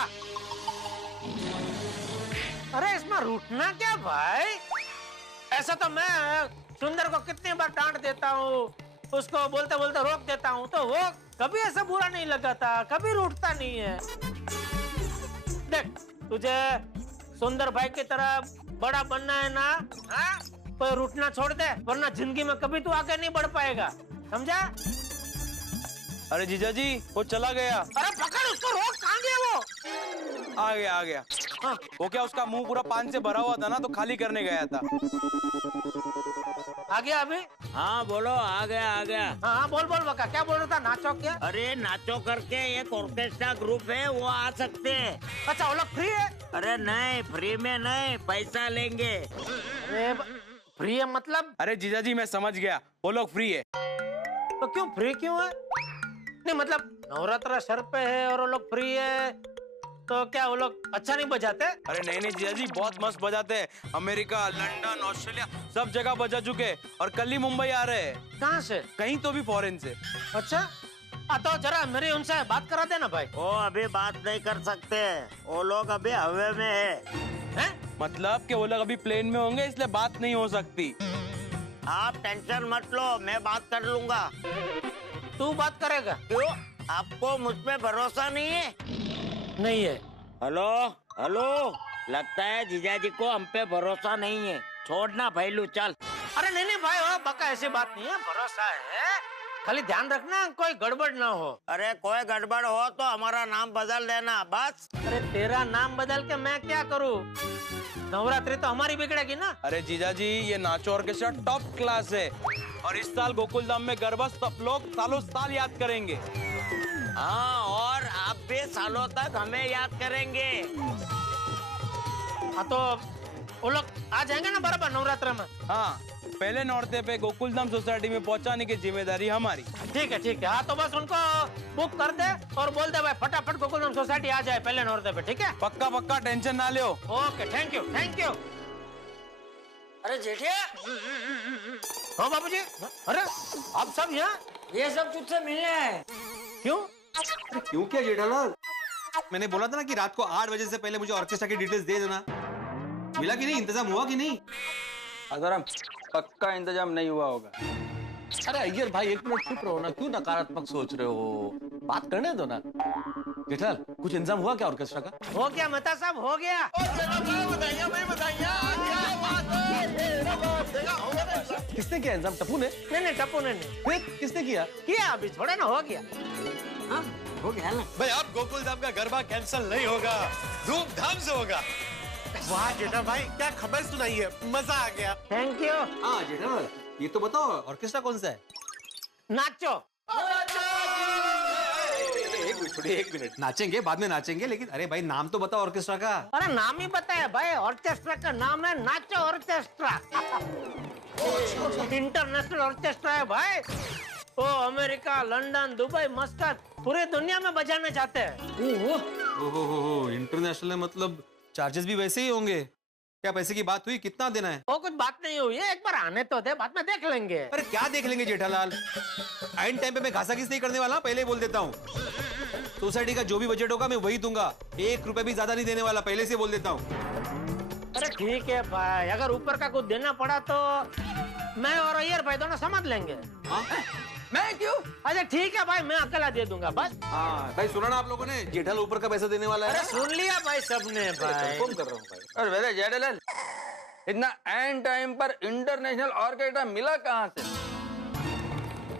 अरे इसमें रूठना क्या भाई? ऐसा तो मैं सुंदर को कितनी बार डांट देता हूँ, उसको बोलते बोलते रोक देता हूँ, तो वो कभी ऐसा बुरा नहीं लगाता, कभी रूठता नहीं है। देख तुझे सुंदर भाई की तरह बड़ा बनना है ना, हाँ? तो रूठना छोड़ दे, वरना जिंदगी में कभी तू आगे नहीं बढ़ पाएगा, समझा? अरे जीजा जी वो चला गया। अरे पकड़ उसको, रोक, कहाँ गया वो? आ गया। हाँ। वो क्या उसका मुंह पूरा पान से भरा हुआ था ना, तो खाली करने गया था। आ गया अभी? हाँ बोलो, आ गया। हाँ बोल बका, क्या बोल रहा था? नाचो क्या? अरे नाचो करके एक ऑर्केस्ट्रा ग्रुप है, वो आ सकते हैं। अच्छा वो लोग फ्री है? अरे नहीं, फ्री में नहीं, पैसा लेंगे। अरे फ्री है मतलब? अरे जीजा जी मैं समझ गया, वो लोग फ्री है। तो क्यों फ्री क्यों है? नहीं मतलब नवरात्रा सर पे है और वो लोग फ्री है, तो क्या वो लोग अच्छा नहीं बजाते? अरे नहीं जीजा जी, बहुत मस्त बजाते हैं। अमेरिका, लंदन, ऑस्ट्रेलिया सब जगह बजा चुके, और कल ही मुंबई आ रहे हैं। कहाँ से? कहीं तो भी फॉरेन से। अच्छा तो जरा मेरी उनसे बात करा देना भाई। वो अभी बात नहीं कर सकते, वो लोग अभी हवा में है? मतलब कि वो लोग अभी प्लेन में होंगे, इसलिए बात नहीं हो सकती। आप टेंशन मत लो, मैं बात कर लूंगा। तू बात करेगा? क्यों, आपको मुझ पे भरोसा नहीं है? नहीं है। हेलो, लगता है जीजा जी को हम पे भरोसा नहीं है। छोड़ना भैलू, चल। अरे नहीं भाई, हो बका, ऐसी बात नहीं है, भरोसा है, खाली ध्यान रखना कोई गड़बड़ ना हो। अरे कोई गड़बड़ हो तो हमारा नाम बदल देना बस। अरे तेरा नाम बदल के मैं क्या करूँ? नवरात्रि तो हमारी बिगड़ेगी ना। अरे जीजा जी ये नाचो ऑर्केस्ट्रा टॉप क्लास है, और इस साल गोकुलधाम में गरबा सब लोग सालों साल याद करेंगे। हाँ, और आप भी सालों तक हमें याद करेंगे। हाँ तो वो लोग आ जाएंगे ना बराबर नवरात्र में? हाँ, पहले नौरते पे गोकुलधाम सोसाइटी में पहुंचाने की जिम्मेदारी हमारी। ठीक है। हाँ तो बस उनको बुक कर दे और बोल दे भाई फटाफट गोकुलधाम सोसाइटी आ जाए पहले नौरते पे, ठीक है? पक्का, टेंशन ना लो। Okay, thank you. अरे जेठिया। हाँ बाबूजी। अरे आप सब यहाँ? ये सब तुझसे मिलने हैं। क्यों क्या जेठालाल? मैंने बोला था ना कि रात को 8 बजे से पहले मुझे ऑर्केस्ट्रा की डिटेल्स दे देना। मिला कि नहीं? इंतजाम हुआ कि नहीं? अगर पक्का इंतजाम नहीं हुआ होगा। अरे अय्यर भाई 1 मिनट चुप रहो ना, क्यों नकारात्मक सोच रहे हो? बात करने दो ना। जेठालाल कुछ इंतजाम हुआ क्या ऑर्केस्ट्रा का? हो गया मता साहब, हो गया। किसने किया इंतजाम? टप्पू ने? नहीं टप्पू ने नहीं। फिर किसने किया? अभी थोड़ा ना हो गया। हाँ हो गया ना भाई। अब गोकुलधाम का गरबा कैंसिल नहीं होगा, धूमधाम से होगा। वाह जेठा भाई, क्या खबर सुनाई है, मजा आ गया। Thank you. हाँ जेठालाल ये तो बताओ ऑर्केस्ट्रा कौन सा है? नाचो। एक मिनट नाचेंगे, बाद में नाचेंगे, लेकिन अरे भाई नाम तो बताओ ऑर्केस्ट्रा का। अरे नाम ही पता है भाई, ऑर्केस्ट्रा का नाम है नाचो ऑर्केस्ट्रा। इंटरनेशनल ऑर्केस्ट्रा है भाई। वो अमेरिका, लंदन, दुबई, मस्कट पूरी दुनिया में बजाने जाते हैं। ओहो, इंटरनेशनल है, मतलब चार्जेस भी वैसे ही होंगे? क्या पैसे की बात हुई? कितना देना है? वो कुछ बात नहीं हुई है, एक बार आने तो दे, बाद में देख लेंगे। अरे क्या देख लेंगे जेठालाल? आइन टाइम पे मैं घासा घिस नहीं करने वाला, पहले बोल देता हूँ। सोसाइटी का जो भी बजट होगा मैं वही दूंगा, 1 रुपए भी ज्यादा नहीं देने वाला, पहले से बोल देता हूँ। अरे ठीक है भाई, अगर ऊपर का कुछ देना पड़ा तो मैं और अय्यर भाई दोनों समझ लेंगे। मैं क्यों? अच्छा ठीक है भाई, मैं अकेला दे दूंगा बस। हाँ भाई सुना ना आप लोगों ने, जेठालाल ऊपर का पैसा देने वाला है। अरे सुन लिया भाई सबने भाई। कौन कर रहा हूँ भाई। और वैसे जेठालाल इतना एंड टाइम पर इंटरनेशनल ऑर्केस्ट्रा मिला कहाँ से?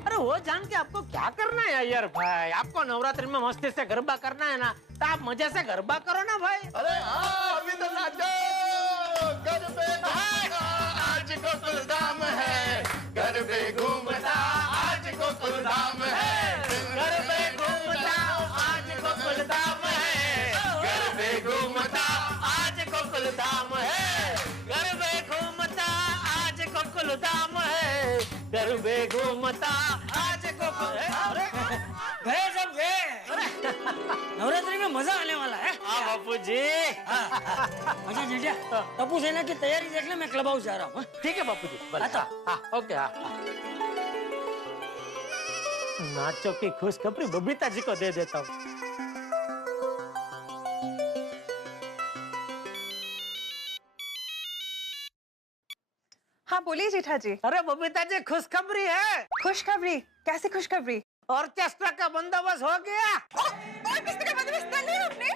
अरे वो जान के आपको क्या करना है अय्यर भाई? आपको नवरात्रि में मस्ती से गरबा करना है ना, तो आप मजे से गरबा करो ना भाई। अरे हाँ, अभी तो नाचो, गरबे आज गोकुल धाम है, गरबे घूमता आज गोकुल धाम है, गरबे घूमता आज गोकुल धाम है, गरबे घूमता आज गोकुल धाम है, गरबे घूमता आज गोकुल धाम है, गरबे घूमता आज गोकुल। गए सब गए। नवरात्रि में मजा आने वाला है। हाँ बापू जी। अच्छा जीजा, टप्पू सेना की तैयारी देख ले, मैं क्लब हाउस जा रहा हूँ। ठीक है बापू जी। ओके। नाचो की खुशखबरी बबीता जी को दे देता हूँ। हाँ बोलिए जेठा जी। अरे बबीता जी खुशखबरी है। खुशखबरी? कैसी खुशखबरी? ऑर्केस्ट्रा का बंदोबस्त हो गया। ऑर्केस्ट्रा का बंदोबस्त कर लिया आपने?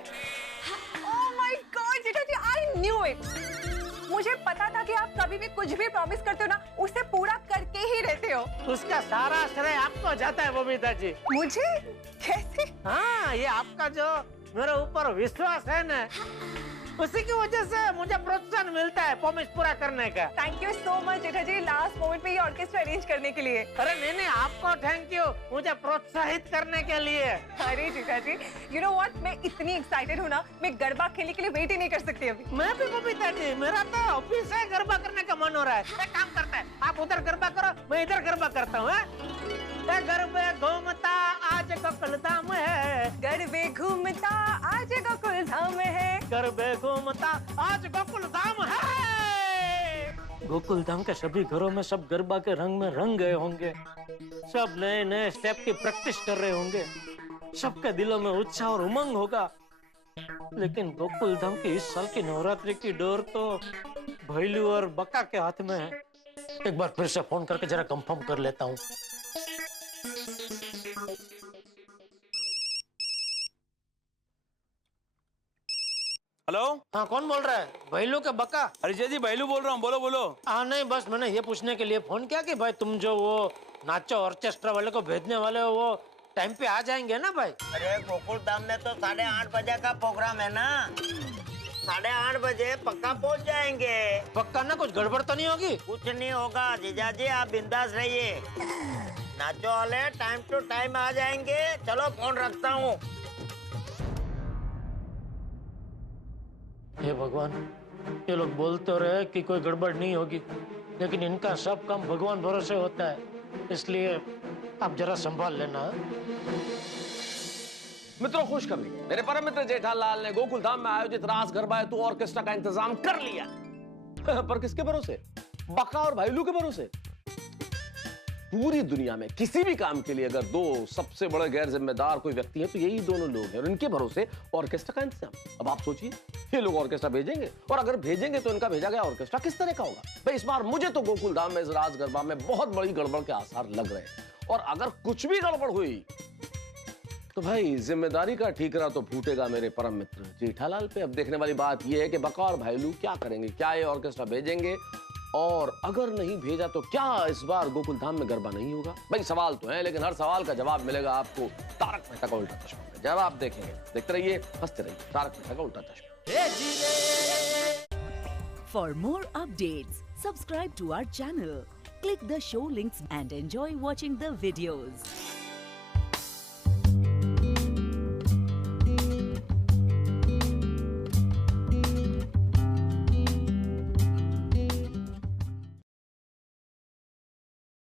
Oh my God Jetha ji, I knew it. मुझे पता था कि आप कभी भी कुछ भी प्रॉमिस करते हो ना, उसे पूरा करके ही रहते हो। उसका सारा श्रेय आपको जाता है बबीता जी। मुझे? कैसे? हाँ, ये आपका जो मेरे ऊपर विश्वास है ना, उसी की वजह से मुझे प्रोत्साहन मिलता है प्रॉमिस पूरा करने का। Thank you so much Jetha ji, last moment पे ये ऑर्केस्ट्रा अरेंज करने के लिए। अरे नहीं, आपको थैंक यू मुझे प्रोत्साहित करने के लिए। अरे जेठा जी, यू नो व्हाट, मैं इतनी एक्साइटेड हूँ ना, मैं गरबा खेलने के लिए वेट ही नहीं कर सकती अभी। मैं भी बबीता जी, मेरा तो ऑफिस है, गरबा करने का मन हो रहा है। एक काम करते हैं, आप उधर गरबा करो, मैं इधर गरबा करता हूँ। गरबे घूमता आज गोकुल धाम है, गरबे घूमता आज गोकुल धाम है, गरबे घूमता आज गोकुल धाम है। गोकुल धाम के सभी घरों में सब गरबा के रंग में रंग गए होंगे, सब नए नए स्टेप की प्रैक्टिस कर रहे होंगे, सबके दिलों में उत्साह और उमंग होगा। लेकिन गोकुल धाम की इस साल की नवरात्रि की डोर तो भैलू और बका के हाथ में है। एक बार फिर से फोन करके जरा कंफर्म कर लेता हूँ। हेलो। हाँ, कौन बोल रहा है? भैलू के बका? अरे जी भैलू बोल रहा हूँ, बोलो बोलो। हाँ नहीं, बस मैंने ये पूछने के लिए फोन किया कि भाई तुम जो वो नाचो ऑर्केस्ट्रा वाले को भेजने वाले हो, वो टाइम पे आ जाएंगे ना भाई? अरे गोकुल धाम में तो 8:30 बजे का प्रोग्राम है ना, 8:30 बजे पक्का पहुंच जाएंगे। पक्का ना? कुछ गड़बड़ तो नहीं होगी? कुछ नहीं होगा जीजा जी, आप बिंदास रहिए। नाचो वाले टाइम टू टाइम आ जाएंगे। चलो फोन रखता हूँ। हे भगवान, ये लोग बोलते रहे कि कोई गड़बड़ नहीं होगी, लेकिन इनका सब काम भगवान भरोसे होता है, इसलिए आप जरा संभाल लेना। मित्रों, खुशखबरी, मेरे परम मित्र जेठालाल ने गोकुल धाम में आयोजित रास गरबा हेतु ऑर्केस्ट्रा का इंतजाम कर लिया। पर किसके भरोसे? बका और भाईलू के भरोसे। पूरी दुनिया में किसी भी काम के लिए अगर दो सबसे बड़े गैर जिम्मेदार कोई व्यक्ति है तो यही दोनों लोग हैं, और इनके भरोसे ऑर्केस्ट्रा का इंतजाम। अब आप सोचिए, ये लोग ऑर्केस्ट्रा भेजेंगे, और अगर भेजेंगे तो इनका भेजा गया ऑर्केस्ट्रा किस तरह का होगा? भाई इस बार मुझे तो गोकुल धाम में इस रास गरबा में बहुत बड़ी गड़बड़ के आसार लग रहे हैं, और अगर कुछ भी गड़बड़ हुई तो भाई जिम्मेदारी का ठीकरा तो फूटेगा मेरे परम मित्र जेठालाल पे। अब देखने वाली बात यह है कि बका और भाईलू क्या करेंगे, क्या ये ऑर्केस्ट्रा भेजेंगे, और अगर नहीं भेजा तो क्या इस बार गोकुल धाम में गरबा नहीं होगा? भाई सवाल तो है, लेकिन हर सवाल का जवाब मिलेगा आपको तारक मेहता का उल्टा चश्मा में। जवाब देखेंगे, देखते रहिए, हंसते रहिए। तारक मेहता का उल्टा चश्मा। For more updates, subscribe to our channel, click the show links and enjoy watching the videos.